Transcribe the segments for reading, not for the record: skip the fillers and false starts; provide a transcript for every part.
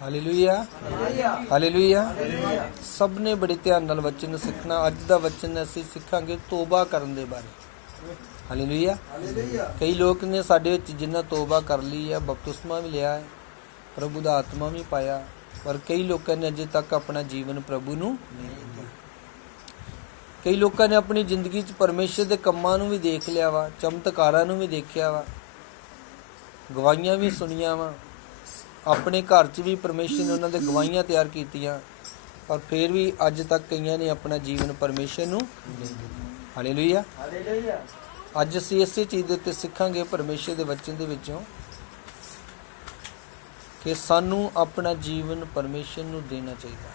Hallelujah hallelujah. ਸਭ ਨੇ ਬੜੇ ਧਿਆਨ ਨਾਲ ਵਚਨ ਸਿੱਖਣਾ। ਅੱਜ ਦਾ ਵਚਨ ਅਸੀਂ ਸਿੱਖਾਂਗੇ ਤੋਬਾ ਕਰਨ ਦੇ ਬਾਰੇ। ਹਾਲੇਲੂਇਆ। ਕਈ ਲੋਕ ਨੇ ਸਾਡੇ ਵਿੱਚ ਜਿਨ੍ਹਾਂ ਤੋਬਾ ਕਰ ਲਈ ਹੈ, ਬਪਤਿਸਮਾ ਵੀ ਲਿਆ ਹੈ, ਪ੍ਰਭੂ ਦਾ ਆਤਮਾ ਵੀ ਪਾਇਆ, ਪਰ ਕਈ ਲੋਕਾਂ ਨੇ ਅਜੇ ਤੱਕ ਆਪਣਾ ਜੀਵਨ ਪ੍ਰਭੂ ਨੂੰ ਨਹੀਂ ਦਿੱਤਾ। ਕਈ ਲੋਕਾਂ ਨੇ ਆਪਣੀ ਜ਼ਿੰਦਗੀ 'ਚ ਪਰਮੇਸ਼ਰ ਦੇ ਕੰਮਾਂ ਨੂੰ ਵੀ ਦੇਖ ਲਿਆ ਵਾ, ਚਮਤਕਾਰਾਂ ਨੂੰ ਵੀ ਦੇਖਿਆ ਵਾ, ਗਵਾਹੀਆਂ ਵੀ ਸੁਣੀਆਂ ਵਾ, ਆਪਣੇ ਘਰ 'ਚ ਵੀ ਪਰਮੇਸ਼ਰ ਨੇ ਉਹਨਾਂ ਦੇ ਗਵਾਹੀਆਂ ਤਿਆਰ ਕੀਤੀਆਂ, ਪਰ ਫਿਰ ਵੀ ਅੱਜ ਤੱਕ ਕਈਆਂ ਨੇ ਆਪਣਾ ਜੀਵਨ ਪਰਮੇਸ਼ਰ ਨੂੰ ਨਹੀਂ ਦਿੱਤਾ। ਹਾਲੇਲੂਇਆ। ਅੱਜ ਅਸੀਂ ਇਸੇ ਚੀਜ਼ ਦੇ ਉੱਤੇ ਸਿੱਖਾਂਗੇ ਪਰਮੇਸ਼ਰ ਦੇ ਵਚਨ ਦੇ ਵਿੱਚੋਂ ਕਿ ਸਾਨੂੰ ਆਪਣਾ ਜੀਵਨ ਪਰਮੇਸ਼ਰ ਨੂੰ ਦੇਣਾ ਚਾਹੀਦਾ,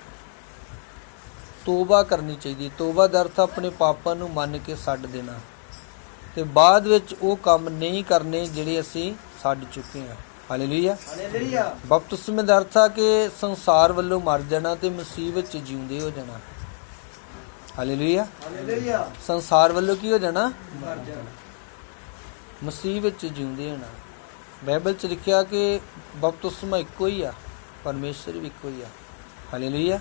ਤੋਬਾ ਕਰਨੀ ਚਾਹੀਦੀ। ਤੋਬਾ ਦਾ ਅਰਥ ਆਪਣੇ ਪਾਪਾਂ ਨੂੰ ਮੰਨ ਕੇ ਛੱਡ ਦੇਣਾ ਤੇ ਬਾਅਦ ਵਿੱਚ ਉਹ ਕੰਮ ਨਹੀਂ ਕਰਨੇ ਜਿਹੜੇ ਅਸੀਂ ਛੱਡ ਚੁੱਕੇ ਹਾਂ। ਹਾਲੇਲੂਇਆ। ਬਪਤਿਸਮੇ ਦਾ ਅਰਥ ਆ ਕਿ ਸੰਸਾਰ ਵੱਲੋਂ ਮਰ ਜਾਣਾ ਤੇ ਮਸੀਹ ਵਿੱਚ ਜਿਉਂਦੇ ਹੋ ਜਾਣਾ। ਹਾਲੇਲੂਇਆ। ਸੰਸਾਰ ਵੱਲੋਂ ਕੀ ਹੋ ਜਾਣਾ? ਮਰ ਜਾਣਾ, ਮਸੀਹ ਵਿੱਚ ਜਿਉਂਦੇ ਹੋਣਾ। ਬਾਈਬਲ 'ਚ ਲਿਖਿਆ ਕਿ ਬਪਤਿਸਮਾ ਇੱਕੋ ਹੀ ਆ, ਪਰਮੇਸ਼ਰ ਵੀ ਇੱਕੋ ਹੀ ਆ। ਹਾਲੇਲੂਇਆ।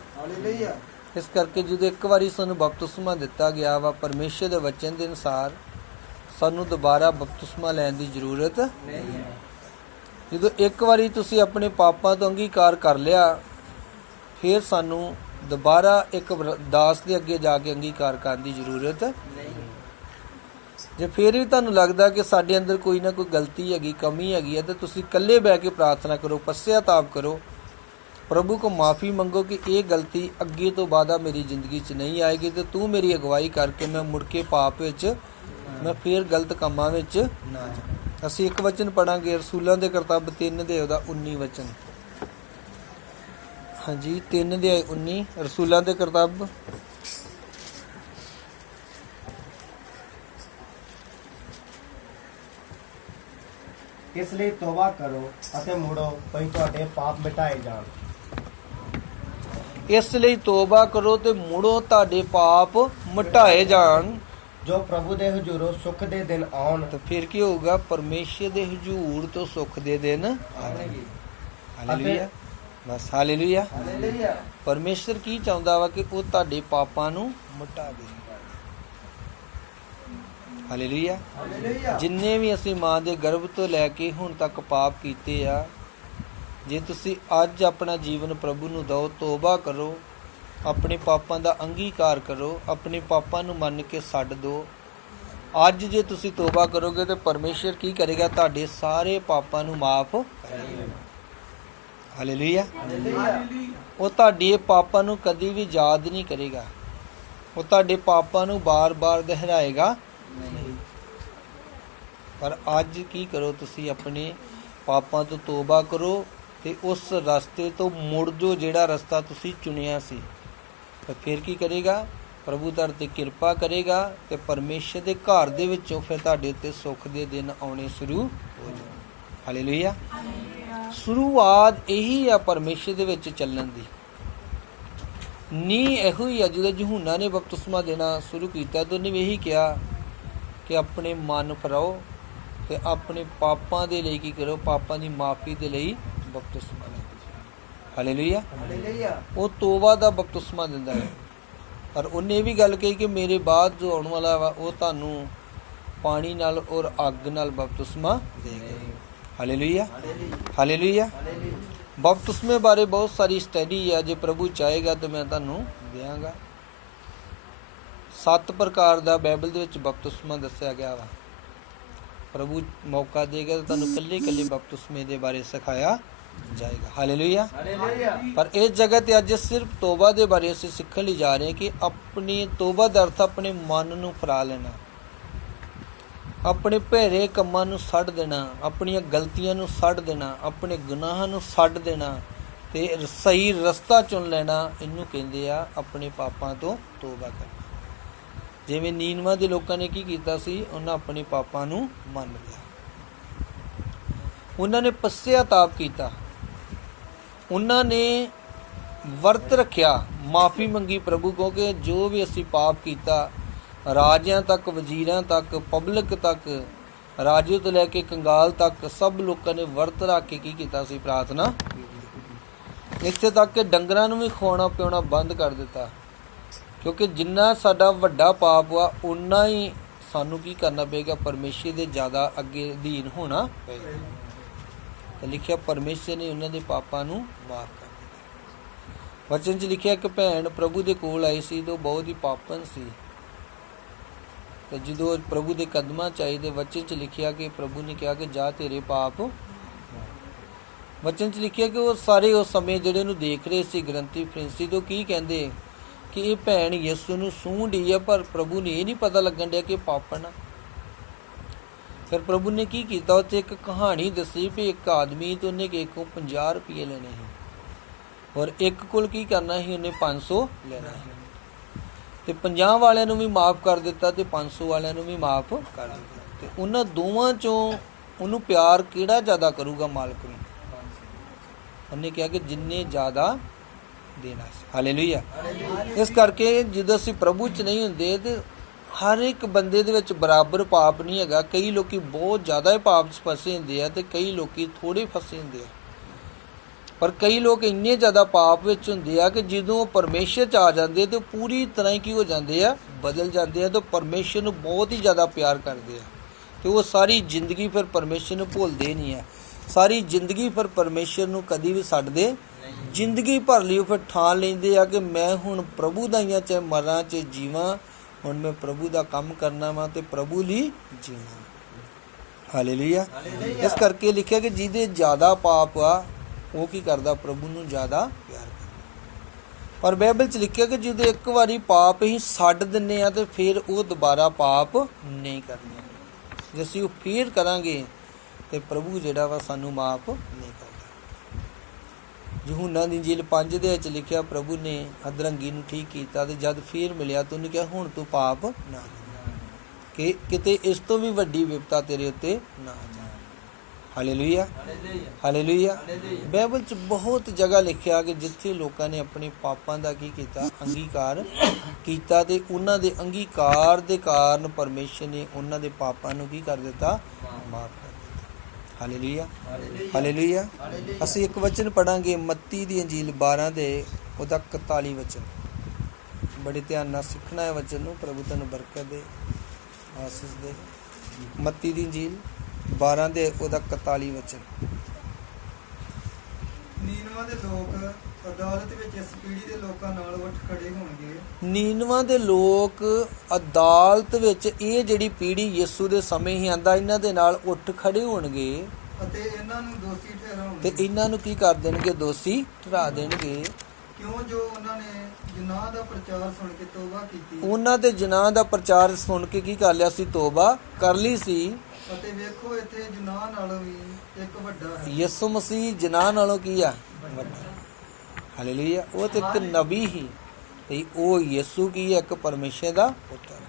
ਇਸ ਕਰਕੇ ਜਦੋਂ ਇੱਕ ਵਾਰੀ ਸਾਨੂੰ ਬਪਤਿਸਮਾ ਦਿੱਤਾ ਗਿਆ ਵਾ ਪਰਮੇਸ਼ਰ ਦੇ ਵਚਨ ਦੇ ਅਨੁਸਾਰ, ਸਾਨੂੰ ਦੁਬਾਰਾ ਬਪਤਿਸਮਾ ਲੈਣ ਦੀ ਜ਼ਰੂਰਤ ਨਹੀਂ ਹੈ। ਜਦੋਂ ਇੱਕ ਵਾਰੀ ਤੁਸੀਂ ਆਪਣੇ ਪਾਪਾਂ ਤੋਂ ਅੰਗੀਕਾਰ ਕਰ ਲਿਆ, ਫਿਰ ਸਾਨੂੰ ਦੁਬਾਰਾ ਇੱਕ ਦਾਸ ਦੇ ਅੱਗੇ ਜਾ ਕੇ ਅੰਗੀਕਾਰ ਕਰਨ ਦੀ ਜ਼ਰੂਰਤ ਨਹੀਂ। ਜੇ ਫਿਰ ਵੀ ਤੁਹਾਨੂੰ ਲੱਗਦਾ ਕਿ ਸਾਡੇ ਅੰਦਰ ਕੋਈ ਨਾ ਕੋਈ ਗਲਤੀ ਹੈਗੀ, ਕਮੀ ਹੈਗੀ ਹੈ, ਤਾਂ ਤੁਸੀਂ ਇਕੱਲੇ ਬਹਿ ਕੇ ਪ੍ਰਾਰਥਨਾ ਕਰੋ, ਪਛਤਾਵਾ ਕਰੋ, ਪ੍ਰਭੂ ਕੋ ਮਾਫੀ ਮੰਗੋ ਕਿ ਇਹ ਗਲਤੀ ਅੱਗੇ ਤੋਂ ਬਾਅਦ ਮੇਰੀ ਜ਼ਿੰਦਗੀ 'ਚ ਨਹੀਂ ਆਏਗੀ ਤੇ ਤੂੰ ਮੇਰੀ ਅਗਵਾਈ ਕਰਕੇ ਮੈਂ ਮੁੜ ਕੇ ਪਾਪ ਵਿੱਚ, ਮੈਂ ਫਿਰ ਗਲਤ ਕੰਮਾਂ ਵਿੱਚ ਨਾ ਜਾਵਾਂ। ਅਸੀਂ ਇੱਕ ਵਚਨ ਪੜਾਂਗੇ, ਰਸੂਲਾਂ ਦੇ ਕਰਤੱਵ 3 ਦੇ ਉਹਦਾ 19 ਵਚਨ। ਹਾਂਜੀ, 3 ਦੇ 19 ਰਸੂਲਾਂ ਦੇ ਕਰਤੱਵ। ਇਸ ਲਈ ਤੋਬਾ ਕਰੋ ਅਤੇ ਮੁੜੋ, ਭਈ ਤੁਹਾਡੇ ਪਾਪ ਮਿਟਾਏ ਜਾਣ। ਇਸ ਲਈ ਤੋਬਾ ਕਰੋ ਤੇ ਮੁੜੋ, ਤੁਹਾਡੇ ਪਾਪ ਮਿਟਾਏ ਜਾਣ, ਜੋ ਪ੍ਰਭੂ ਦੇ ਹਜ਼ੂਰੋਂ ਸੁੱਖ ਦੇ ਦਿਨ ਆਉਣ। ਤਾਂ ਫਿਰ ਕੀ ਹੋਊਗਾ? ਪਰਮੇਸ਼ਰ ਦੇ ਹਜ਼ੂਰ ਤੋਂ ਸੁੱਖ ਦੇ ਦਿਨ ਆਉਣਗੇ। ਹਾਲੇਲੂਇਆ। ਬਸ ਹਾਲੇਲੂਇਆ। ਪਰਮੇਸ਼ਰ ਕੀ ਚਾਹੁੰਦਾ ਵਾ ਕਿ ਉਹ ਤੁਹਾਡੇ ਪਾਪਾਂ ਨੂੰ ਮਿਟਾ ਦੇ। ਹਾਲੇਲੂਇਆ। ਜਿੰਨੇ ਵੀ ਅਸੀਂ ਮਾਂ ਦੇ ਗਰਭ ਤੋਂ ਲੈ ਕੇ ਹੁਣ ਤੱਕ ਪਾਪ ਕੀਤੇ ਆ, ਜੇ ਤੁਸੀਂ ਅੱਜ ਆਪਣਾ ਜੀਵਨ ਪ੍ਰਭੂ ਨੂੰ ਦਿਓ, ਤੋਬਾ ਕਰੋ, ਆਪਣੇ ਪਾਪਾਂ ਦਾ ਅੰਗੀਕਾਰ ਕਰੋ, ਆਪਣੇ ਪਾਪਾਂ ਨੂੰ ਮੰਨ ਕੇ ਛੱਡ ਦਿਓ। ਅੱਜ ਜੇ ਤੁਸੀਂ ਤੋਬਾ ਕਰੋਗੇ ਤਾਂ ਪਰਮੇਸ਼ਰ ਕੀ ਕਰੇਗਾ? ਤੁਹਾਡੇ ਸਾਰੇ ਪਾਪਾਂ ਨੂੰ ਮਾਫ ਕਰੇਗਾ। ਹਾਲੇਲੂਇਆ। ਉਹ ਤੁਹਾਡੇ ਪਾਪਾਂ ਨੂੰ ਕਦੀ ਵੀ ਯਾਦ ਨਹੀਂ ਕਰੇਗਾ, ਉਹ ਤੁਹਾਡੇ ਪਾਪਾਂ ਨੂੰ ਬਾਰ-ਬਾਰ ਦੁਹਰਾਏਗਾ ਨਹੀਂ। ਪਰ ਅੱਜ ਕੀ ਕਰੋ? ਤੁਸੀਂ ਆਪਣੇ ਪਾਪਾਂ ਤੋਂ ਤੋਬਾ ਕਰੋ ਤੇ ਉਸ ਰਸਤੇ ਤੋਂ ਮੁੜ ਜੋ ਜਿਹੜਾ ਰਸਤਾ ਤੁਸੀਂ ਚੁਣਿਆ ਸੀ। ਤਾਂ ਫਿਰ ਕੀ ਕਰੇਗਾ? ਪ੍ਰਭੂ ਤੁਹਾਡੇ 'ਤੇ ਕਿਰਪਾ ਕਰੇਗਾ ਤੇ ਪਰਮੇਸ਼ਰ ਦੇ ਘਰ ਦੇ ਵਿੱਚੋਂ ਫਿਰ ਤੁਹਾਡੇ ਉੱਤੇ ਸੁੱਖ ਦੇ ਦਿਨ ਆਉਣੇ ਸ਼ੁਰੂ ਹੋ ਜਾਣ। ਹਾਲੇਲੂਇਆ। ਸ਼ੁਰੂਆਤ ਇਹੀ ਆ ਪਰਮੇਸ਼ਰ ਦੇ ਵਿੱਚ ਚੱਲਣ ਦੀ। ਨੀ ਇਹੋ ਹੀ ਆ। ਜਦੋਂ ਯਹੂਨਾ ਨੇ ਬਪਤਿਸਮਾ ਦੇਣਾ ਸ਼ੁਰੂ ਕੀਤਾ ਤਾਂ ਉਹਨੇ ਵੀ ਇਹੀ ਕਿਹਾ ਕਿ ਆਪਣੇ ਮਨ ਫਿਰਾਓ ਤੇ ਆਪਣੇ ਪਾਪਾਂ ਦੇ ਲਈ ਕੀ ਕਰੋ? ਪਾਪਾਂ ਦੀ ਮਾਫੀ ਦੇ ਲਈ ਬਪਤਿਸਮਾ ਲਓ। ਹਾਲੇਲੂਇਆ। ਉਹ ਤੋਬਾ ਦਾ ਬਪਤਿਸਮਾ ਦਿੰਦਾ ਹੈ, ਪਰ ਉਹਨੇ ਇਹ ਵੀ ਗੱਲ ਕਹੀ ਕਿ ਮੇਰੇ ਬਾਅਦ ਜੋ ਆਉਣ ਵਾਲਾ ਵਾ ਉਹ ਤੁਹਾਨੂੰ ਪਾਣੀ ਨਾਲ ਔਰ ਅੱਗ ਨਾਲ ਬਪਤਿਸਮਾ ਦੇਗਾ। ਹਾਲੇਲੂਇਆ। ਹਾਲੇਲੂਇਆ। ਬਪਤਿਸਮੇ ਬਾਰੇ ਬਹੁਤ ਸਾਰੀ ਸਟੱਡੀ ਆ, ਜੇ ਪ੍ਰਭੂ ਚਾਹੇਗਾ ਤਾਂ ਮੈਂ ਤੁਹਾਨੂੰ ਦਿਆਂਗਾ। 7 ਪ੍ਰਕਾਰ ਦਾ ਬਾਈਬਲ ਦੇ ਵਿੱਚ ਬਪਤਿਸਮਾ ਦੱਸਿਆ ਗਿਆ ਵਾ। ਪ੍ਰਭੂ ਮੌਕਾ ਦੇਗਾ ਤਾਂ ਤੁਹਾਨੂੰ ਇਕੱਲੇ ਬਪਤਿਸਮੇ ਦੇ ਬਾਰੇ ਸਿਖਾਇਆ ਜਾਏਗਾ। ਹਾਲੇਲੂਇਆ। ਪਰ ਇਸ ਜਗ੍ਹਾ ਤੇ ਅੱਜ ਸਿਰਫ ਤੋਬਾ ਦੇ ਬਾਰੇ ਅਸੀਂ ਸਿੱਖਣ ਲਈ ਜਾ ਰਹੇ ਹਾਂ ਕਿ ਆਪਣੀ ਤੋਬਾ ਦਾ ਅਰਥ ਆਪਣੇ ਮਨ ਨੂੰ ਫਰਾ ਲੈਣਾ, ਆਪਣੇ ਭੈੜੇ ਕੰਮਾਂ ਨੂੰ ਛੱਡ ਦੇਣਾ, ਆਪਣੀਆਂ ਗਲਤੀਆਂ ਨੂੰ ਛੱਡ ਦੇਣਾ, ਆਪਣੇ ਗੁਨਾਹਾਂ ਨੂੰ ਛੱਡ ਦੇਣਾ ਤੇ ਸਹੀ ਰਸਤਾ ਚੁਣ ਲੈਣਾ। ਇਹਨੂੰ ਕਹਿੰਦੇ ਆ ਆਪਣੇ ਪਾਪਾਂ ਤੋਂ ਤੋਬਾ ਕਰਨਾ। ਜਿਵੇਂ ਨੀਨਵਾ ਦੇ ਲੋਕਾਂ ਨੇ ਕੀ ਕੀਤਾ ਸੀ? ਉਹਨਾਂ ਆਪਣੇ ਪਾਪਾਂ ਨੂੰ ਮੰਨ ਲਿਆ, ਉਹਨਾਂ ਨੇ ਪਛਤਾਵਾ ਕੀਤਾ, ਉਹਨਾਂ ਨੇ ਵਰਤ ਰੱਖਿਆ, ਮਾਫੀ ਮੰਗੀ ਪ੍ਰਭੂ ਕੋਲ ਕਿ ਜੋ ਵੀ ਅਸੀਂ ਪਾਪ ਕੀਤਾ, ਰਾਜਿਆਂ ਤੱਕ, ਵਜ਼ੀਰਾਂ ਤੱਕ, ਪਬਲਿਕ ਤੱਕ, ਰਾਜੇ ਤੋਂ ਲੈ ਕੇ ਕੰਗਾਲ ਤੱਕ ਸਭ ਲੋਕਾਂ ਨੇ ਵਰਤ ਰੱਖ ਕੇ ਕੀ ਕੀਤਾ ਸੀ? ਪ੍ਰਾਰਥਨਾ। ਇੱਥੇ ਤੱਕ ਕਿ ਡੰਗਰਾਂ ਨੂੰ ਵੀ ਖਵਾਉਣਾ ਪਿਆਉਣਾ ਬੰਦ ਕਰ ਦਿੱਤਾ, ਕਿਉਂਕਿ ਜਿੰਨਾ ਸਾਡਾ ਵੱਡਾ ਪਾਪ ਆ ਉਨਾ ਹੀ ਸਾਨੂੰ ਕੀ ਕਰਨਾ ਪਏਗਾ, ਪਰਮੇਸ਼ਰ ਦੇ ਜ਼ਿਆਦਾ ਅੱਗੇ ਅਧੀਨ ਹੋਣਾ ਪਏਗਾ। ਤਾਂ ਲਿਖਿਆ ਪਰਮੇਸ਼ਰ ਨੇ ਉਹਨਾਂ ਦੇ ਪਾਪਾਂ ਨੂੰ ਮਾਫ ਕਰ ਦਿੱਤਾ। ਵਚਨ 'ਚ ਲਿਖਿਆ ਕਿ ਭੈਣ ਪ੍ਰਭੂ ਦੇ ਕੋਲ ਆਈ ਸੀ ਤਾਂ ਬਹੁਤ ਹੀ ਪਾਪਨ ਸੀ, ਤੇ ਜਦੋਂ ਪ੍ਰਭੂ ਦੇ ਕਦਮਾਂ 'ਚ ਆਈ ਤੇ ਵਚਨ 'ਚ ਲਿਖਿਆ ਕਿ ਪ੍ਰਭੂ ਨੇ ਕਿਹਾ ਕਿ ਜਾ ਤੇਰੇ ਪਾਪ। ਵਚਨ 'ਚ ਲਿਖਿਆ ਕਿ ਉਹ ਸਾਰੇ ਉਸ ਸਮੇਂ ਜਿਹੜੇ ਉਹਨੂੰ ਦੇਖ ਰਹੇ ਸੀ ਗ੍ਰੰਥੀ ਫਰਿੰਸੀ ਤੋਂ ਕੀ ਕਹਿੰਦੇ ਕਿ ਇਹ ਭੈਣ ਯਿਸੂ ਨੂੰ ਸੂਹ ਡਈ ਆ, ਪਰ ਪ੍ਰਭੂ ਨੇ ਇਹ ਨਹੀਂ ਪਤਾ ਲੱਗਣ ਡਿਆ ਕਿ ਪਾਪਣ ਆ। ਫਿਰ ਪ੍ਰਭੂ ਨੇ ਕੀ ਕੀਤਾ, ਉੱਥੇ ਇੱਕ ਕਹਾਣੀ ਦੱਸੀ ਵੀ ਇੱਕ ਆਦਮੀ ਤੇ ਉਹਨੇ ਕਿਸੇ ਕੋਲ 50 ਰੁਪਏ ਲੈਣੇ ਸੀ, ਔਰ ਇੱਕ ਕੋਲ ਕੀ ਕਰਨਾ ਸੀ, ਉਹਨੇ 500 ਲੈਣਾ ਸੀ। ਤੇ 50 ਵਾਲਿਆਂ ਨੂੰ ਵੀ ਮਾਫ ਕਰ ਦਿੱਤਾ ਤੇ 500 ਵਾਲਿਆਂ ਨੂੰ ਵੀ ਮਾਫ ਕਰ ਦਿੱਤਾ। ਤੇ ਉਹਨਾਂ ਦੋਵਾਂ ਚੋਂ ਉਹਨੂੰ ਪਿਆਰ ਕਿਹੜਾ ਜ਼ਿਆਦਾ ਕਰੂਗਾ ਮਾਲਕ ਨੂੰ? ਉਹਨੇ ਕਿਹਾ ਕਿ ਜਿੰਨੇ ਜ਼ਿਆਦਾ ਦੇਣਾ ਸੀ। ਹਾਲੇਲੂਇਆ। ਇਸ ਕਰਕੇ ਜਦੋਂ ਅਸੀਂ ਪ੍ਰਭੂ 'ਚ ਨਹੀਂ ਹੁੰਦੇ ਤੇ ਹਰ ਇੱਕ ਬੰਦੇ ਦੇ ਵਿੱਚ ਬਰਾਬਰ ਪਾਪ ਨਹੀਂ ਹੈਗਾ। ਕਈ ਲੋਕੀ ਬਹੁਤ ਜ਼ਿਆਦਾ ਹੀ ਪਾਪ 'ਚ ਫਸੇ ਹੁੰਦੇ ਆ ਤੇ ਕਈ ਲੋਕੀ ਥੋੜੇ ਫਸੇ ਹੁੰਦੇ ਆ, ਪਰ ਕਈ ਲੋਕ ਇੰਨੇ ਜ਼ਿਆਦਾ ਪਾਪ ਵਿੱਚ ਹੁੰਦੇ ਆ ਕਿ ਜਦੋਂ ਉਹ ਪਰਮੇਸ਼ਰ 'ਚ ਆ ਜਾਂਦੇ ਤੇ ਪੂਰੀ ਤਰ੍ਹਾਂ ਹੀ ਕੀ ਹੋ ਜਾਂਦੇ ਆ, ਬਦਲ ਜਾਂਦੇ ਆ ਤੇ ਪਰਮੇਸ਼ਰ ਨੂੰ ਬਹੁਤ ਹੀ ਜ਼ਿਆਦਾ ਪਿਆਰ ਕਰਦੇ ਆ ਤੇ ਉਹ ਸਾਰੀ ਜ਼ਿੰਦਗੀ ਫਿਰ ਪਰਮੇਸ਼ਰ ਨੂੰ ਭੁੱਲਦੇ ਨਹੀਂ ਆ। ਸਾਰੀ ਜ਼ਿੰਦਗੀ ਫਿਰ ਪਰਮੇਸ਼ਰ ਨੂੰ ਕਦੀ ਵੀ ਛੱਡਦੇ, ਜ਼ਿੰਦਗੀ ਭਰ ਲਈ ਉਹ ਫਿਰ ਠਾਣ ਲੈਂਦੇ ਆ ਕਿ ਮੈਂ ਹੁਣ ਪ੍ਰਭੂ ਦਾ ਹੀ ਆ, ਚਾਹੇ ਮਰਾਂ ਚਾਹੇ ਜੀਵਾਂ, ਹੁਣ ਮੈਂ ਪ੍ਰਭੂ ਦਾ ਕੰਮ ਕਰਨਾ ਵਾ ਤੇ ਪ੍ਰਭੂ ਲਈ ਜੀਵਾਂ। ਹਾਲੇਲੂਇਆ। ਇਸ ਕਰਕੇ ਲਿਖਿਆ ਕਿ ਜਿਹਦੇ ਜ਼ਿਆਦਾ ਪਾਪ ਆ ਉਹ ਕੀ ਕਰਦਾ, ਪ੍ਰਭੂ ਨੂੰ ਜ਼ਿਆਦਾ ਪਿਆਰ ਕਰਦਾ। ਪਰ ਬਾਈਬਲ 'ਚ ਲਿਖਿਆ ਕਿ ਜਿਹਦੇ ਇੱਕ ਵਾਰੀ ਪਾਪ ਹੀ ਛੱਡ ਦਿੰਦੇ ਆ ਤੇ ਫਿਰ ਉਹ ਦੁਬਾਰਾ ਪਾਪ ਨਹੀਂ ਕਰਨੇ। ਜੇ ਅਸੀਂ ਉਹ ਫੇਰ ਕਰਾਂਗੇ ਤੇ ਪ੍ਰਭੂ ਜਿਹੜਾ ਵਾ ਸਾਨੂੰ ਮਾਫ ਨਹੀਂ ਕਰਦਾ। ਯਹੂਨਾ ਦੀ ਇੰਜੀਲ 5 ਦੇ ਵਿੱਚ ਲਿਖਿਆ ਪ੍ਰਭੂ ਨੇ ਅਧਰੰਗੀ ਨੂੰ ਠੀਕ ਕੀਤਾ ਤੇ ਜਦ ਫੇਰ ਮਿਲਿਆ ਤਾਂ ਉਹਨੂੰ ਕਿਹਾ ਹੁਣ ਤੂੰ ਪਾਪ ਨਾ ਕਿ ਕਿਤੇ ਇਸ ਤੋਂ ਵੀ ਵੱਡੀ ਵਿਪਤਾ ਤੇਰੇ ਉੱਤੇ ਨਾ ਆ ਜਾਏ। Hallelujah, hallelujah. ਬਾਈਬਲ 'ਚ ਬਹੁਤ ਜਗ੍ਹਾ ਲਿਖਿਆ ਕਿ ਜਿੱਥੇ ਲੋਕਾਂ ਨੇ ਆਪਣੇ ਪਾਪਾਂ ਦਾ ਕੀ ਕੀਤਾ, ਅੰਗੀਕਾਰ ਕੀਤਾ ਤੇ ਉਹਨਾਂ ਦੇ ਅੰਗੀਕਾਰ ਦੇ ਕਾਰਨ ਪਰਮੇਸ਼ਰ ਨੇ ਉਹਨਾਂ ਦੇ ਪਾਪਾਂ ਨੂੰ ਕੀ ਕਰ ਦਿੱਤਾ, ਮਾਫ ਕਰ ਦਿੱਤਾ। Hallelujah, hallelujah. ਅਸੀਂ ਇੱਕ ਵਚਨ ਪੜਾਂਗੇ ਮੱਤੀ ਦੀ ਇੰਜੀਲ 12 ਦੇ ਉਹਦਾ 41 ਵਚਨ। ਬੜੇ ਧਿਆਨ ਨਾਲ ਸਿੱਖਣਾ ਹੈ ਵਚਨ ਨੂੰ। ਪ੍ਰਭੂ ਤੁਹਾਨੂੰ ਬਰਕਤ ਦੇ, ਆਸੀਸ ਦੇ। ਮੱਤੀ ਦੀ ਇੰਜੀਲ 12 ਦੇ ਉਹਦਾ 41 ਵਚਨ। ਨੀਨਵਾ ਦੇ ਲੋਕ ਅਦਾਲਤ ਵਿੱਚ ਇਸ ਪੀੜ੍ਹੀ ਦੇ ਲੋਕਾਂ ਨਾਲ ਉੱਠ ਖੜੇ ਹੋਣਗੇ। ਨੀਨਵਾ ਦੇ ਲੋਕ ਅਦਾਲਤ ਵਿੱਚ, ਇਹ ਜਿਹੜੀ ਪੀੜ੍ਹੀ ਯਿਸੂ ਦੇ ਸਮੇਂ ਹੀ ਆਂਦਾ, ਇਹਨਾਂ ਦੇ ਨਾਲ ਉੱਠ ਖੜੇ ਹੋਣਗੇ ਅਤੇ ਇਹਨਾਂ ਨੂੰ ਦੋਸ਼ੀ ਤੇ ਠਹਿਰਾਉਣਗੇ। ਇਹਨਾਂ ਨੂੰ ਕੀ ਕਰ ਦੇਣਗੇ, ਦੋਸ਼ੀ ਠਹਿਰਾ ਦੇਣਗੇ। ਕਿਉਂ ਜੋ ਉਹਨਾਂ ਨੇ ਜਿਨਾਹ ਦਾ ਪ੍ਰਚਾਰ ਸੁਣ ਕੇ ਤੋਬਾ ਕੀਤੀ ਉਹਨਾਂ ਤੇ ਜਿਨਾਹ ਦਾ ਪ੍ਰਚਾਰ ਸੁਣ ਕੇ ਕੀ ਕਰ ਲਿਆ ਸੀ, ਤੋਬਾ ਕਰ ਲਈ ਸੀ। ਅਤੇ ਵੇਖੋ ਇੱਥੇ ਜਿਨਾਹ ਨਾਲੋਂ ਵੀ ਇੱਕ ਵੱਡਾ ਹੈ। ਯਿਸੂ ਮਸੀਹ ਜਿਨਾਹ ਨਾਲੋਂ ਕੀ ਆ, ਵੱਡਾ। ਹਾਲੇਲੂਇਆ। ਉਹ ਤੇ ਇੱਕ ਨਬੀ ਹੀ ਤੇ ਉਹ ਯਿਸੂ ਕੀ ਹੈ, ਇੱਕ ਪਰਮੇਸ਼ਰ ਦਾ ਪੁੱਤਰ।